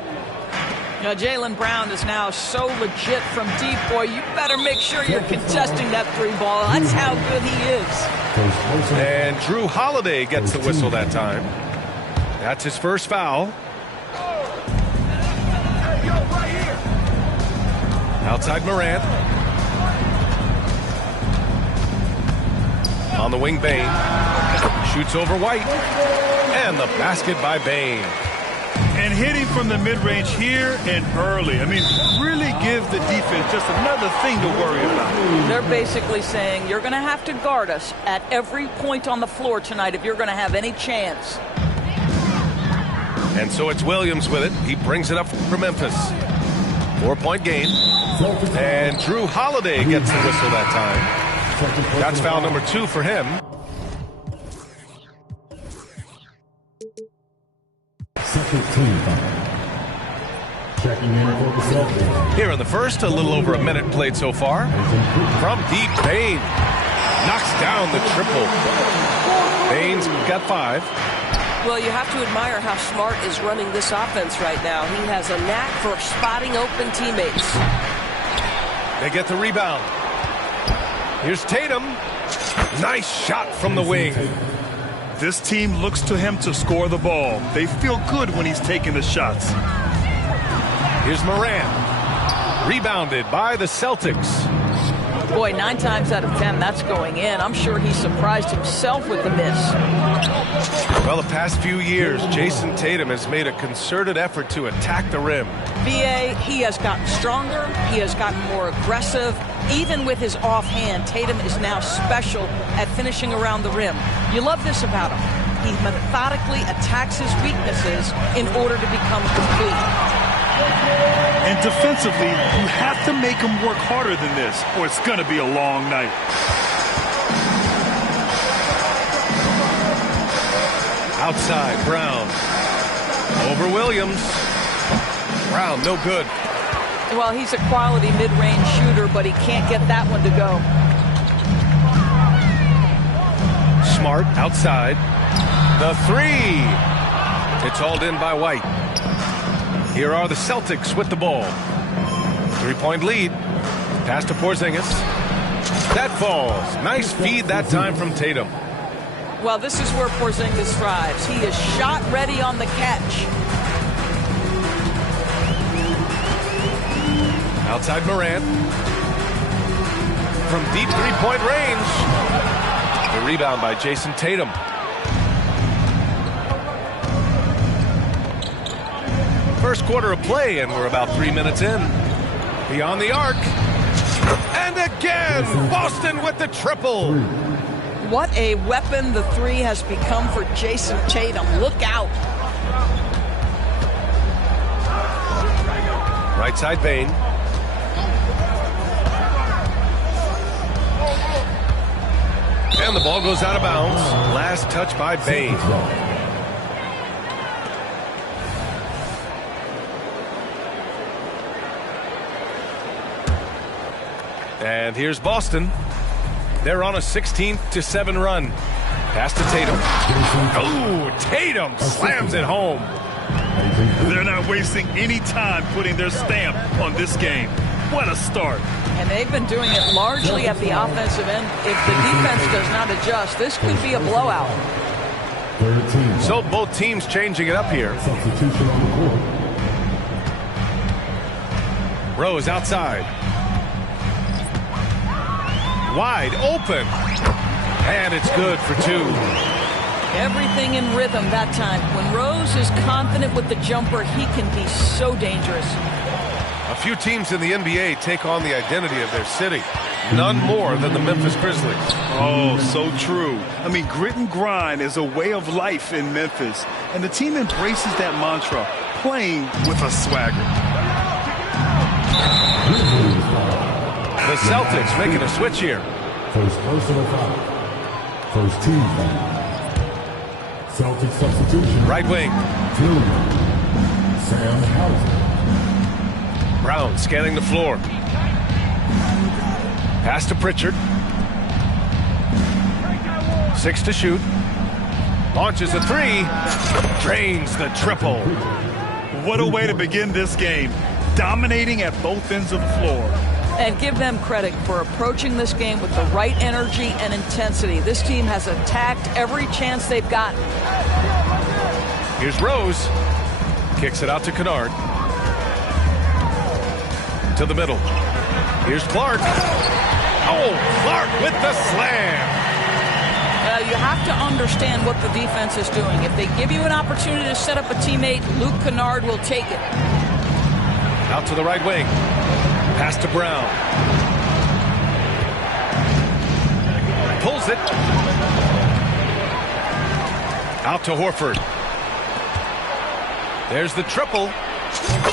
Now, Jaylen Brown is now so legit from deep, boy. You better make sure you're contesting that 3 ball. That's how good he is. And Drew Holiday gets the whistle that time. That's his first foul. Outside Morant. On the wing, Bane. Shoots over White. And the basket by Bane. And hitting from the mid-range here and early. I mean, really give the defense just another thing to worry about. They're basically saying you're going to have to guard us at every point on the floor tonight if you're going to have any chance. And so it's Williams with it. He brings it up for Memphis. 4-point game. And Drew Holiday gets the whistle that time. That's foul number 2 for him. Second team foul. Checking in for the Celtics. Here in the first, a little over a minute played so far. From deep, Bane knocks down the triple. Bane's got 5. Well, you have to admire how Smart is running this offense right now. He has a knack for spotting open teammates. They get the rebound. Here's Tatum. Nice shot from the wing. This team looks to him to score the ball. They feel good when he's taking the shots. Here's Morant. Rebounded by the Celtics. Boy, 9 times out of 10, that's going in. I'm sure he surprised himself with the miss. Well, the past few years, Jason Tatum has made a concerted effort to attack the rim. VA, he has gotten stronger. He has gotten more aggressive. Even with his offhand, Tatum is now special at finishing around the rim. You love this about him. He methodically attacks his weaknesses in order to become complete. And defensively, you have to make him work harder than this, or it's going to be a long night. Outside, Brown. Over Williams. Brown, no good. Well, he's a quality mid-range shooter, but he can't get that one to go. Smart outside. The three. It's hauled in by White. Here are the Celtics with the ball. 3-point lead. Pass to Porzingis. That falls. Nice feed that time from Tatum. Well, this is where Porzingis thrives. He is shot ready on the catch. Outside Morant. From deep three-point range. The rebound by Jason Tatum. First quarter of play, and we're about 3 minutes in. Beyond the arc. And again, Boston with the triple. What a weapon the three has become for Jason Tatum. Look out. Right side Bane. And the ball goes out of bounds. Last touch by Bane. And here's Boston. They're on a 16-7 run. Pass to Tatum. Oh, Tatum slams it home. They're not wasting any time putting their stamp on this game. What a start. And they've been doing it largely at the offensive end. If the defense does not adjust, this could be a blowout. So both teams changing it up here. Substitution on the court. Rose outside. Wide open. And it's good for two. Everything in rhythm that time. When Rose is confident with the jumper, he can be so dangerous. A few teams in the NBA take on the identity of their city. None more than the Memphis Grizzlies. Oh, so true. I mean, grit and grind is a way of life in Memphis. And the team embraces that mantra, playing with a swagger. The Celtics making a switch here. First personal foul. First team foul. Celtics substitution. Right wing. Sam Hauser. Brown scanning the floor. Pass to Pritchard. 6 to shoot. Launches a three. Drains the triple. What a way to begin this game. Dominating at both ends of the floor. And give them credit for approaching this game with the right energy and intensity. This team has attacked every chance they've gotten. Here's Rose. Kicks it out to Kennard. To the middle. Here's Clark. Oh, Clark with the slam. You have to understand what the defense is doing. If they give you an opportunity to set up a teammate, Luke Kennard will take it. Out to the right wing. Pass to Brown. Pulls it. Out to Horford. There's the triple.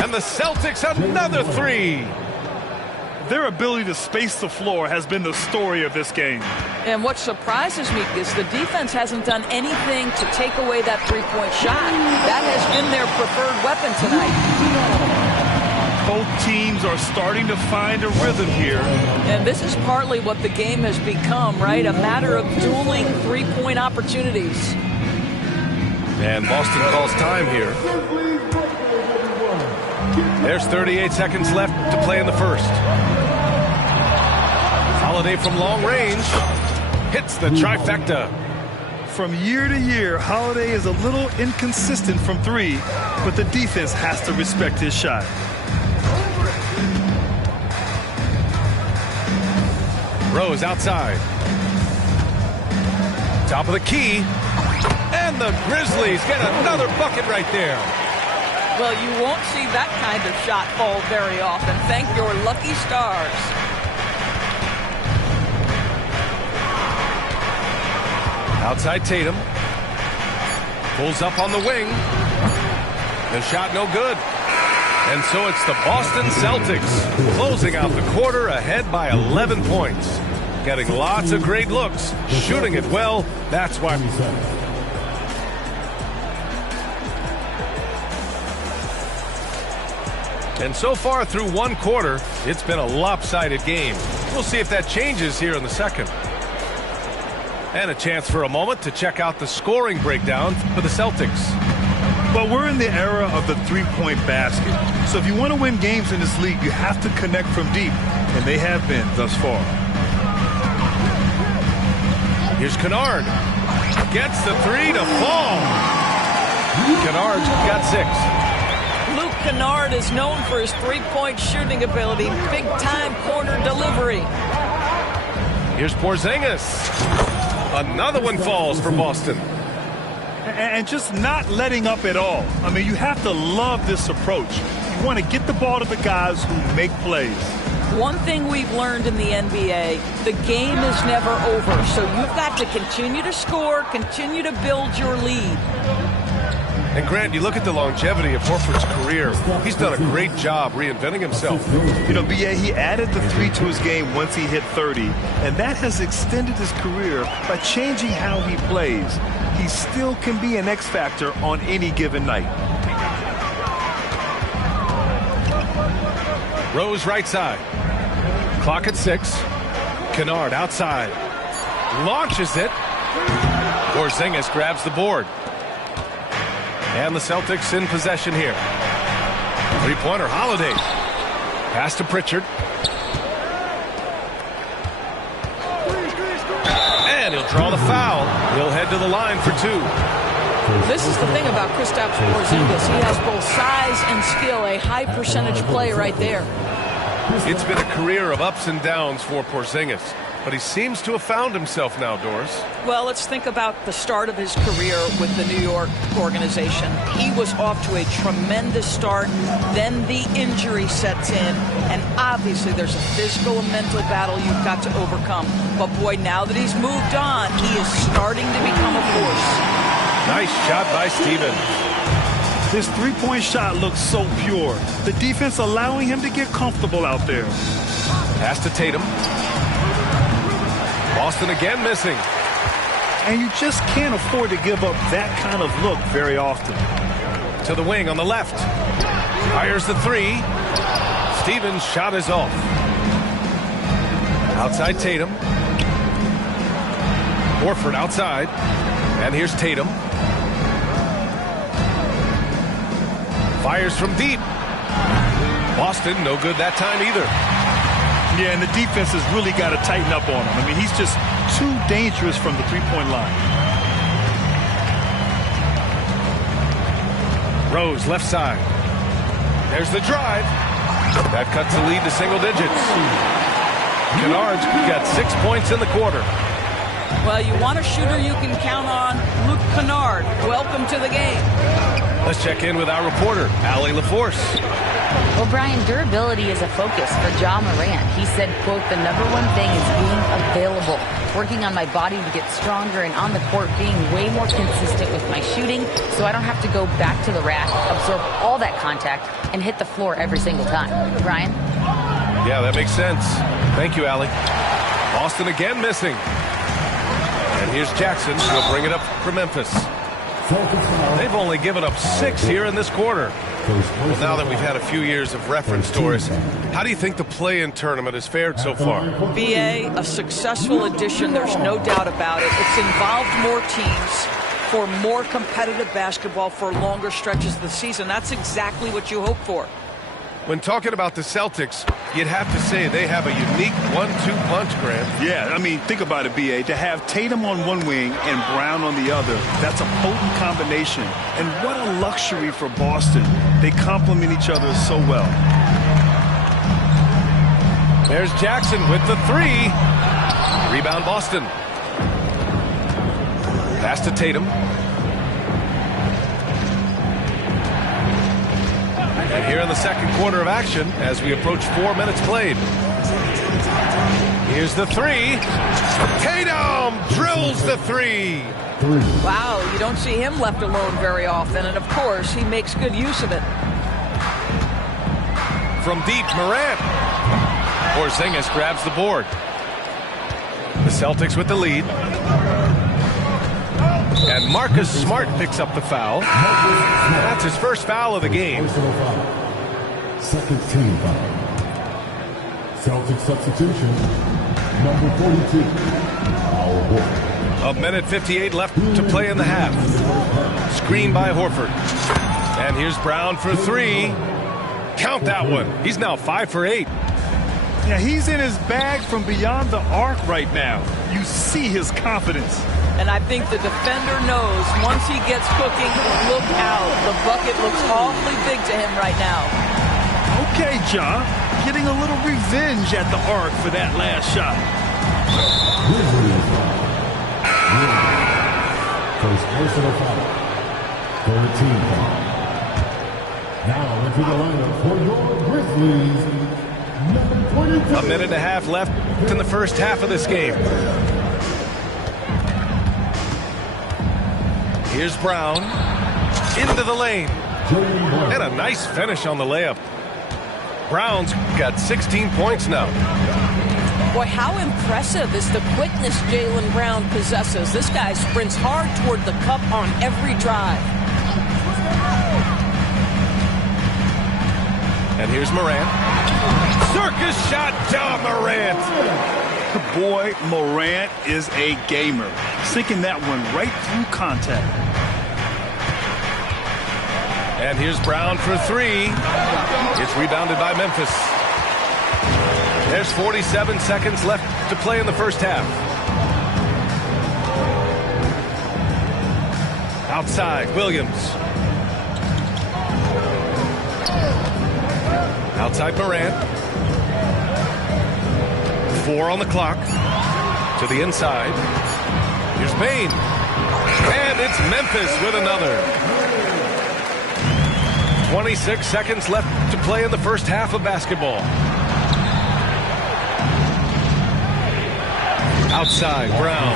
And the Celtics another three. Their ability to space the floor has been the story of this game. And what surprises me is the defense hasn't done anything to take away that three-point shot. That has been their preferred weapon tonight. Both teams are starting to find a rhythm here. And this is partly what the game has become, right? A matter of dueling three-point opportunities. And Boston calls time here. There's 38 seconds left to play in the first. Holiday from long range hits the trifecta. From year to year, Holiday is a little inconsistent from three, but the defense has to respect his shot. Rose outside. Top of the key. And the Grizzlies get another bucket right there. Well, you won't see that kind of shot fall very often. Thank your lucky stars. Outside Tatum. Pulls up on the wing. The shot no good. And so it's the Boston Celtics closing out the quarter ahead by 11 points. Getting lots of great looks. Shooting it well. That's why. And so far through one quarter, it's been a lopsided game. We'll see if that changes here in the second. And a chance for a moment to check out the scoring breakdown for the Celtics. But we're in the era of the three-point basket. So if you want to win games in this league, you have to connect from deep. And they have been thus far. Here's Kennard. Gets the three to fall. Kennard's got 6. Luke Kennard is known for his three-point shooting ability. Big-time corner delivery. Here's Porzingis. Another one falls for Boston. And just not letting up at all. I mean, you have to love this approach. You want to get the ball to the guys who make plays. One thing we've learned in the NBA, the game is never over. So you've got to continue to score, continue to build your lead. And Grant, you look at the longevity of Horford's career. He's done a great job reinventing himself. You know, B.A., he added the 3 to his game once he hit 30, and that has extended his career by changing how he plays. He still can be an X factor on any given night. Rose right side. Clock at 6. Kennard outside. Launches it. Porzingis grabs the board. And the Celtics in possession here. Three-pointer, Holiday. Pass to Pritchard. And he'll draw the foul. He'll head to the line for 2. This is the thing about Kristaps Porzingis. He has both size and skill, a high-percentage play right there. It's been a career of ups and downs for Porzingis, but he seems to have found himself now, Doris. Well, let's think about the start of his career with the New York organization. He was off to a tremendous start. Then the injury sets in, and obviously there's a physical and mental battle you've got to overcome. But boy, now that he's moved on, he is starting to become a force. Nice shot by Stevens. His three-point shot looks so pure. The defense allowing him to get comfortable out there. Pass to Tatum. Boston again missing. And you just can't afford to give up that kind of look very often. To the wing on the left. Fires the 3. Stevens' shot is off. Outside Tatum. Horford outside. And here's Tatum. Fires from deep. Boston, no good that time either. Yeah, and the defense has really got to tighten up on him. I mean, he's just too dangerous from the three-point line. Rose, left side. There's the drive. That cuts the lead to single digits. Kennard's got 6 points in the quarter. Well, you want a shooter you can count on. Luke Kennard, welcome to the game. Let's check in with our reporter, Allie LaForce. Well, Brian, durability is a focus for Ja Morant. He said, quote, the #1 thing is being available, working on my body to get stronger, and on the court being way more consistent with my shooting so I don't have to go back to the rack, absorb all that contact, and hit the floor every single time. Brian? Yeah, that makes sense. Thank you, Allie. Boston again missing. And here's Jackson. He'll bring it up for Memphis. They've only given up 6 here in this quarter. Well, now that we've had a few years of reference, Doris, how do you think the play-in tournament has fared so far? BA, a successful addition, there's no doubt about it. It's involved more teams for more competitive basketball for longer stretches of the season. That's exactly what you hope for. When talking about the Celtics, you'd have to say they have a unique 1-2 punch, Grant. Yeah, I mean, think about it, B.A. To have Tatum on one wing and Brown on the other, that's a potent combination. And what a luxury for Boston. They complement each other so well. There's Jackson with the 3. Rebound Boston. Pass to Tatum. And here in the second quarter of action, as we approach 4 minutes played. Here's the 3. Tatum drills the 3. Wow, you don't see him left alone very often, and of course, he makes good use of it. From deep, Morant. Porzingis grabs the board. The Celtics with the lead. And Marcus Smart picks up the foul. That's his first foul of the game. Second team foul. Celtic substitution, number 42, Al Horford. 1:58 left to play in the half. Screen by Horford. And here's Brown for three. Count that one. He's now 5 for 8. Yeah, he's in his bag from beyond the arc right now. You see his confidence. And I think the defender knows once he gets cooking, look out. The bucket looks awfully big to him right now. Okay, Ja. Getting a little revenge at the arc for that last shot. First personal foul. Third team foul. Now into the lineup for your Grizzlies, number 22. 1.5 minutes left in the first half of this game. Here's Brown into the lane. And a nice finish on the layup. Brown's got 16 points now. Boy, how impressive is the quickness Jaylen Brown possesses. This guy sprints hard toward the cup on every drive. And here's Morant. Circus shot, Ja Morant. Boy, Morant is a gamer. Sinking that one right through contact. And here's Brown for three. It's rebounded by Memphis. There's 47 seconds left to play in the first half. Outside, Williams. Outside Morant. 4 on the clock. To the inside. Here's Bane. And it's Memphis with another. 26 seconds left to play in the first half of basketball. Outside, Brown.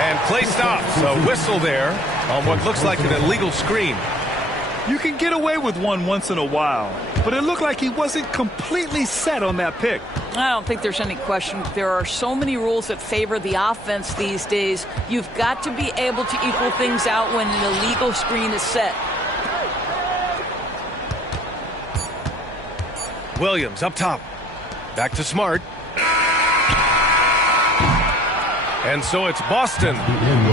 And play stops. A whistle there on what looks like an illegal screen. You can get away with one once in a while, but it looked like he wasn't completely set on that pick. I don't think there's any question. There are so many rules that favor the offense these days. You've got to be able to equal things out when an illegal screen is set. Williams up top. Back to Smart. And so it's Boston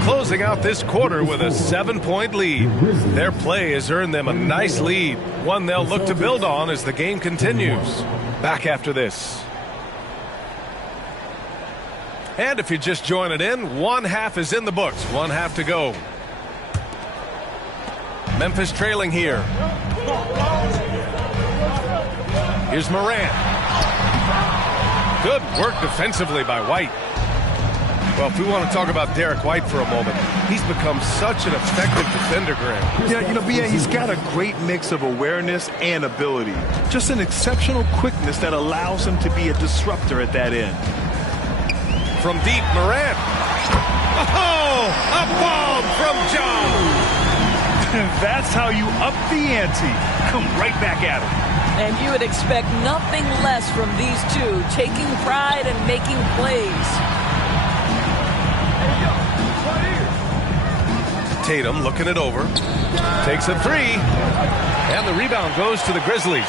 closing out this quarter with a 7-point lead. Their play has earned them a nice lead, one they'll look to build on as the game continues. Back after this. And if you're just joining in, one half is in the books. One half to go. Memphis trailing here. Here's Morant. Good work defensively by White. Well, if we want to talk about Derek White for a moment, he's become such an effective defender, Graham. Yeah, you know, B.A., he's got a great mix of awareness and ability. Just an exceptional quickness that allows him to be a disruptor at that end. From deep, Morant. Oh, a bomb from John. That's how you up the ante. Come right back at him. And you would expect nothing less from these two, taking pride and making plays. Tatum looking it over. Takes a three. And the rebound goes to the Grizzlies.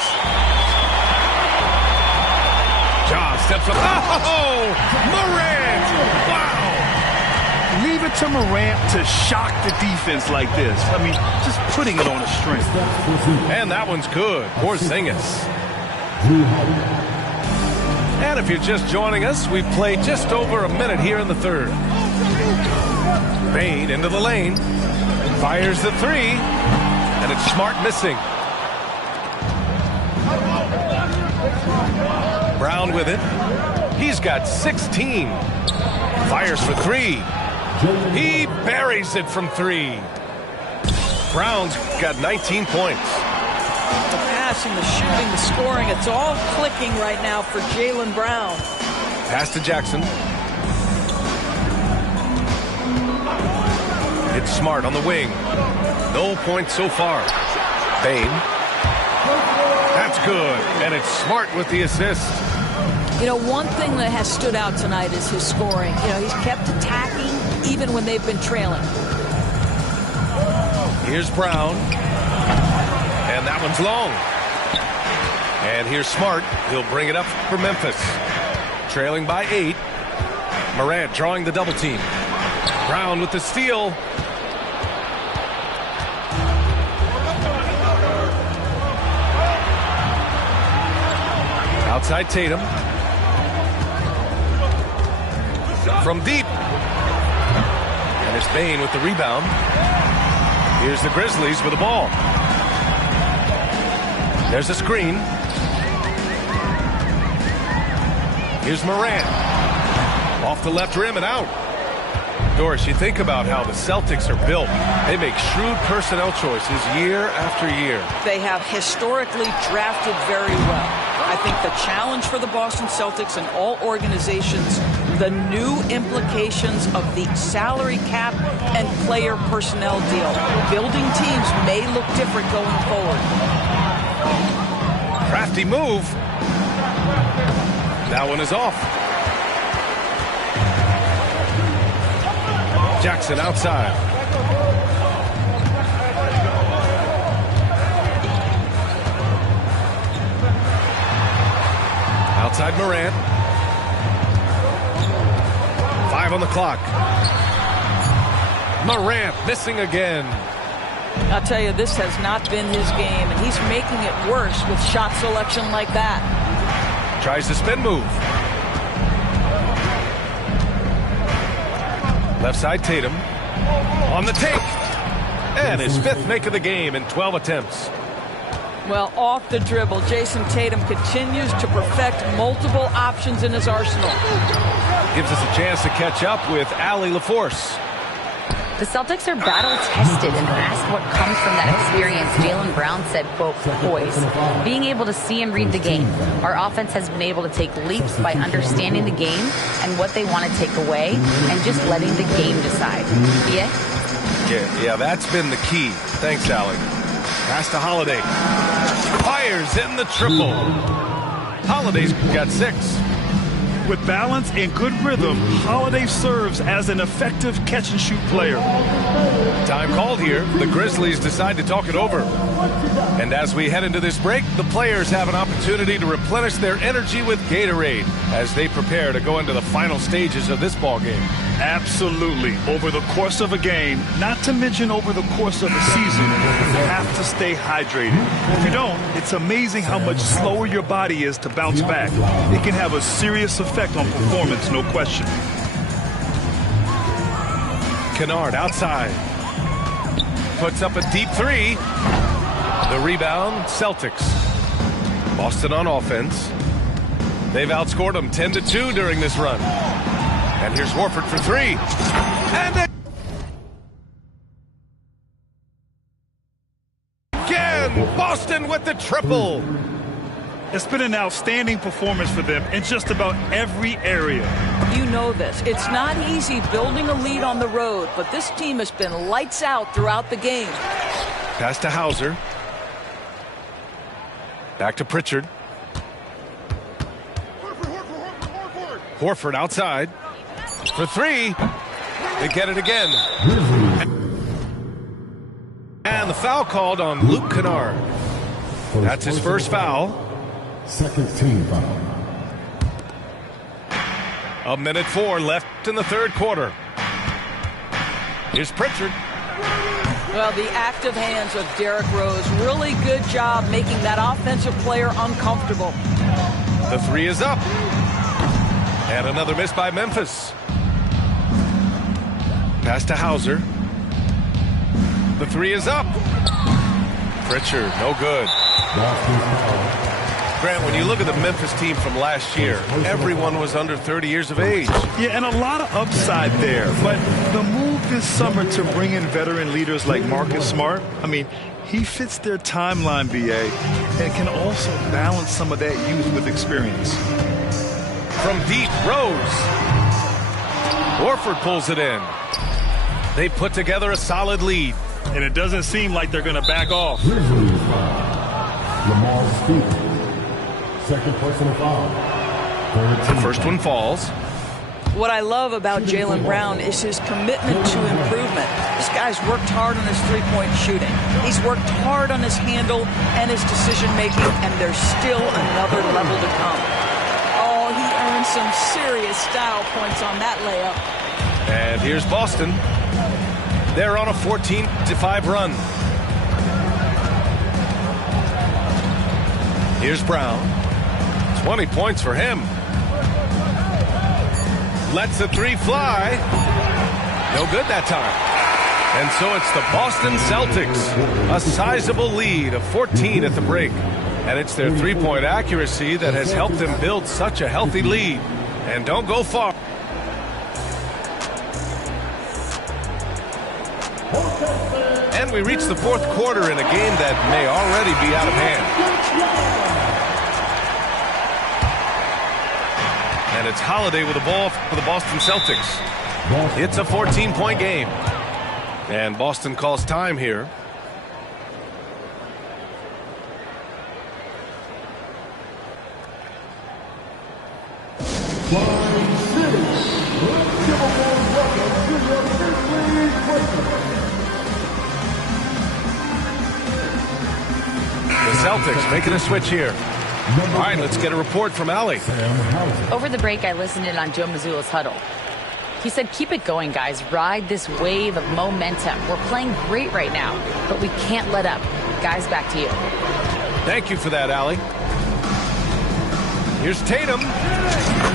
Ja steps up. Oh, Morant! Wow! Leave it to Morant to shock the defense like this. I mean, just putting it on a string. And that one's good. Porzingis. And if you're just joining us, we've played just over a minute here in the third. Bane into the lane. Fires the three. And it's Smart missing. Brown with it. He's got 16. Fires for three. He buries it from three. Brown's got 19 points. The passing, the shooting, the scoring, it's all clicking right now for Jaylen Brown. Pass to Jackson. It's Smart on the wing. No points so far. Bane. That's good. And it's Smart with the assist. You know, one thing that has stood out tonight is his scoring. You know, he's kept attacking even when they've been trailing. Here's Brown. And that one's long. And here's Smart. He'll bring it up for Memphis. Trailing by 8. Morant drawing the double team. Brown with the steal. Outside Tatum. From deep. And it's Bane with the rebound. Here's the Grizzlies with the ball. There's a screen. Here's Morant. Off the left rim and out. Doris, you think about how the Celtics are built. They make shrewd personnel choices year after year. They have historically drafted very well. I think the challenge for the Boston Celtics and all organizations, the new implications of the salary cap and player personnel deal. Building teams may look different going forward. Crafty move. That one is off. Jackson outside. Outside Morant. 5 on the clock. Morant missing again. I'll tell you, this has not been his game, and he's making it worse with shot selection like that. Tries the spin move. Left side Tatum. On the take. And his 5th make of the game in 12 attempts. Well, off the dribble, Jason Tatum continues to perfect multiple options in his arsenal. Gives us a chance to catch up with Allie LaForce. The Celtics are battle-tested, and asked what comes from that experience, Jaylen Brown said, quote, poise. Being able to see and read the game. Our offense has been able to take leaps by understanding the game and what they want to take away and just letting the game decide. Yeah, that's been the key. Thanks, Allie. Pass to Holiday. Fires in the triple. Holiday's got 6. With balance and good rhythm, Holiday serves as an effective catch-and-shoot player. Time called here. The Grizzlies decide to talk it over. And as we head into this break, the players have an opportunity to replenish their energy with Gatorade as they prepare to go into the final stages of this ball game. Absolutely. Over the course of a game, not to mention over the course of a season, you have to stay hydrated. If you don't, it's amazing how much slower your body is to bounce back. It can have a serious effect on performance, no question. Kennard outside. Puts up a deep 3. The rebound, Celtics. Boston on offense. They've outscored them 10-2 during this run. And here's Horford for 3. And again, Boston with the triple. It's been an outstanding performance for them in just about every area. You know this. It's not easy building a lead on the road, but this team has been lights out throughout the game. Pass to Hauser. Back to Pritchard. Horford outside. For 3. They get it again. And the foul called on Luke Kennard. That's his first foul. Second team foul. 1:04 left in the third quarter. Here's Pritchard. Well, the active hands of Derrick Rose. Really good job making that offensive player uncomfortable. The 3 is up. And another miss by Memphis. Pass to Hauser. The 3 is up. Pritchard, no good. Grant, when you look at the Memphis team from last year, everyone was under 30 years of age. Yeah, and a lot of upside there. But the move this summer to bring in veteran leaders like Marcus Smart, I mean, he fits their timeline, BA, and can also balance some of that youth with experience. From deep, Rose. Horford pulls it in. They put together a solid lead. And it doesn't seem like they're going to back off. Lamar Stevens. Second personal foul. The first one falls. What I love about Jaylen Brown is his commitment to improvement. This guy's worked hard on his three-point shooting. He's worked hard on his handle and his decision-making, and there's still another level to come. Oh, he earned some serious style points on that layup. And here's Boston. They're on a 14-5 run. Here's Brown. 20 points for him. Lets the three fly. No good that time. And so it's the Boston Celtics. A sizable lead of 14 at the break. And it's their three-point accuracy that has helped them build such a healthy lead. And don't go far. And we reach the fourth quarter in a game that may already be out of hand. And it's Holiday with the ball for the Boston Celtics. It's a 14-point game. And Boston calls time here. The Celtics making a switch here. All right, let's get a report from Allie. Over the break, I listened in on Joe Mazzulla's huddle. He said, keep it going, guys. Ride this wave of momentum. We're playing great right now, but we can't let up. Guys, back to you. Thank you for that, Allie. Here's Tatum.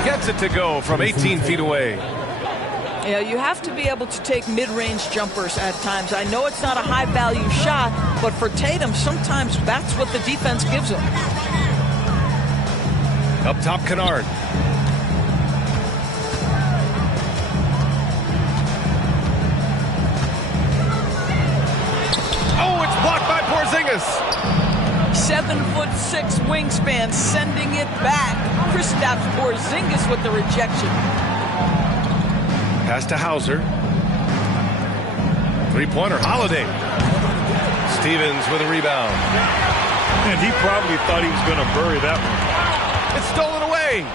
Gets it to go from 18 feet away. Yeah, you have to be able to take mid-range jumpers at times. I know it's not a high-value shot, but for Tatum, sometimes that's what the defense gives him. Up top, Kennard. Oh, it's blocked by Porzingis. 7'6" wingspan, sending it back. Kristaps Porzingis with the rejection. Pass to Hauser. Three-pointer, Holiday. Stevens with a rebound. And he probably thought he was going to bury that one. It's stolen away.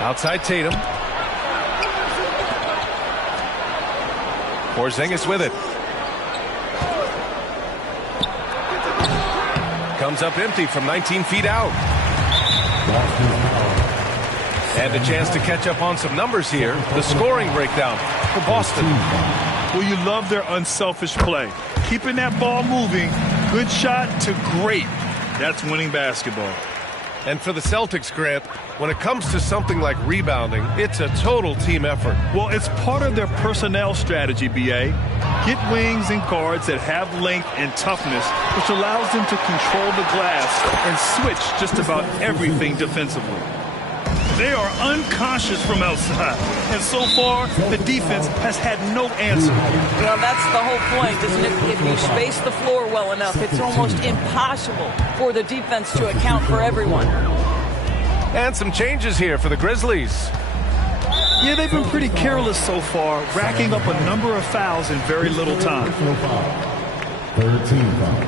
Outside Tatum. Porzingis with it. Comes up empty from 19 feet out. And a chance to catch up on some numbers here. The scoring breakdown for Boston. Well, you love their unselfish play. Keeping that ball moving. Good shot to great. That's winning basketball. And for the Celtics, Grant, when it comes to something like rebounding, it's a total team effort. Well, it's part of their personnel strategy, B.A. Get wings and guards that have length and toughness, which allows them to control the glass and switch just about everything defensively. They are unconscious from outside, and so far, the defense has had no answer. Well, that's the whole point, isn't it? If you space the floor well enough, it's almost impossible for the defense to account for everyone. And some changes here for the Grizzlies. Yeah, they've been pretty careless so far, racking up a number of fouls in very little time. 13 foul.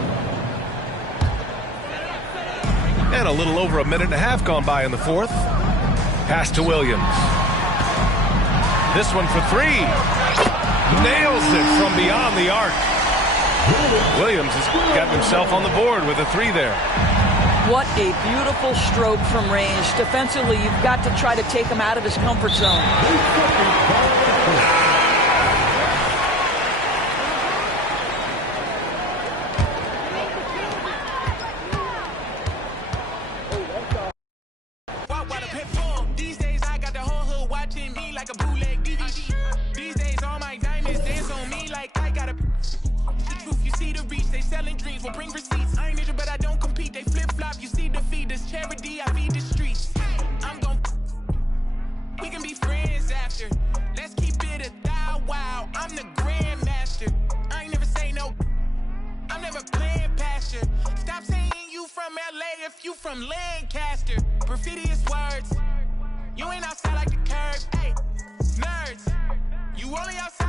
And a little over a minute and a half gone by in the fourth. Pass to Williams. This one for three. Nails it from beyond the arc. Williams has gotten himself on the board with a three there. What a beautiful stroke from range. Defensively, you've got to try to take him out of his comfort zone. You ain't outside like the curb, hey, nerds. You only outside.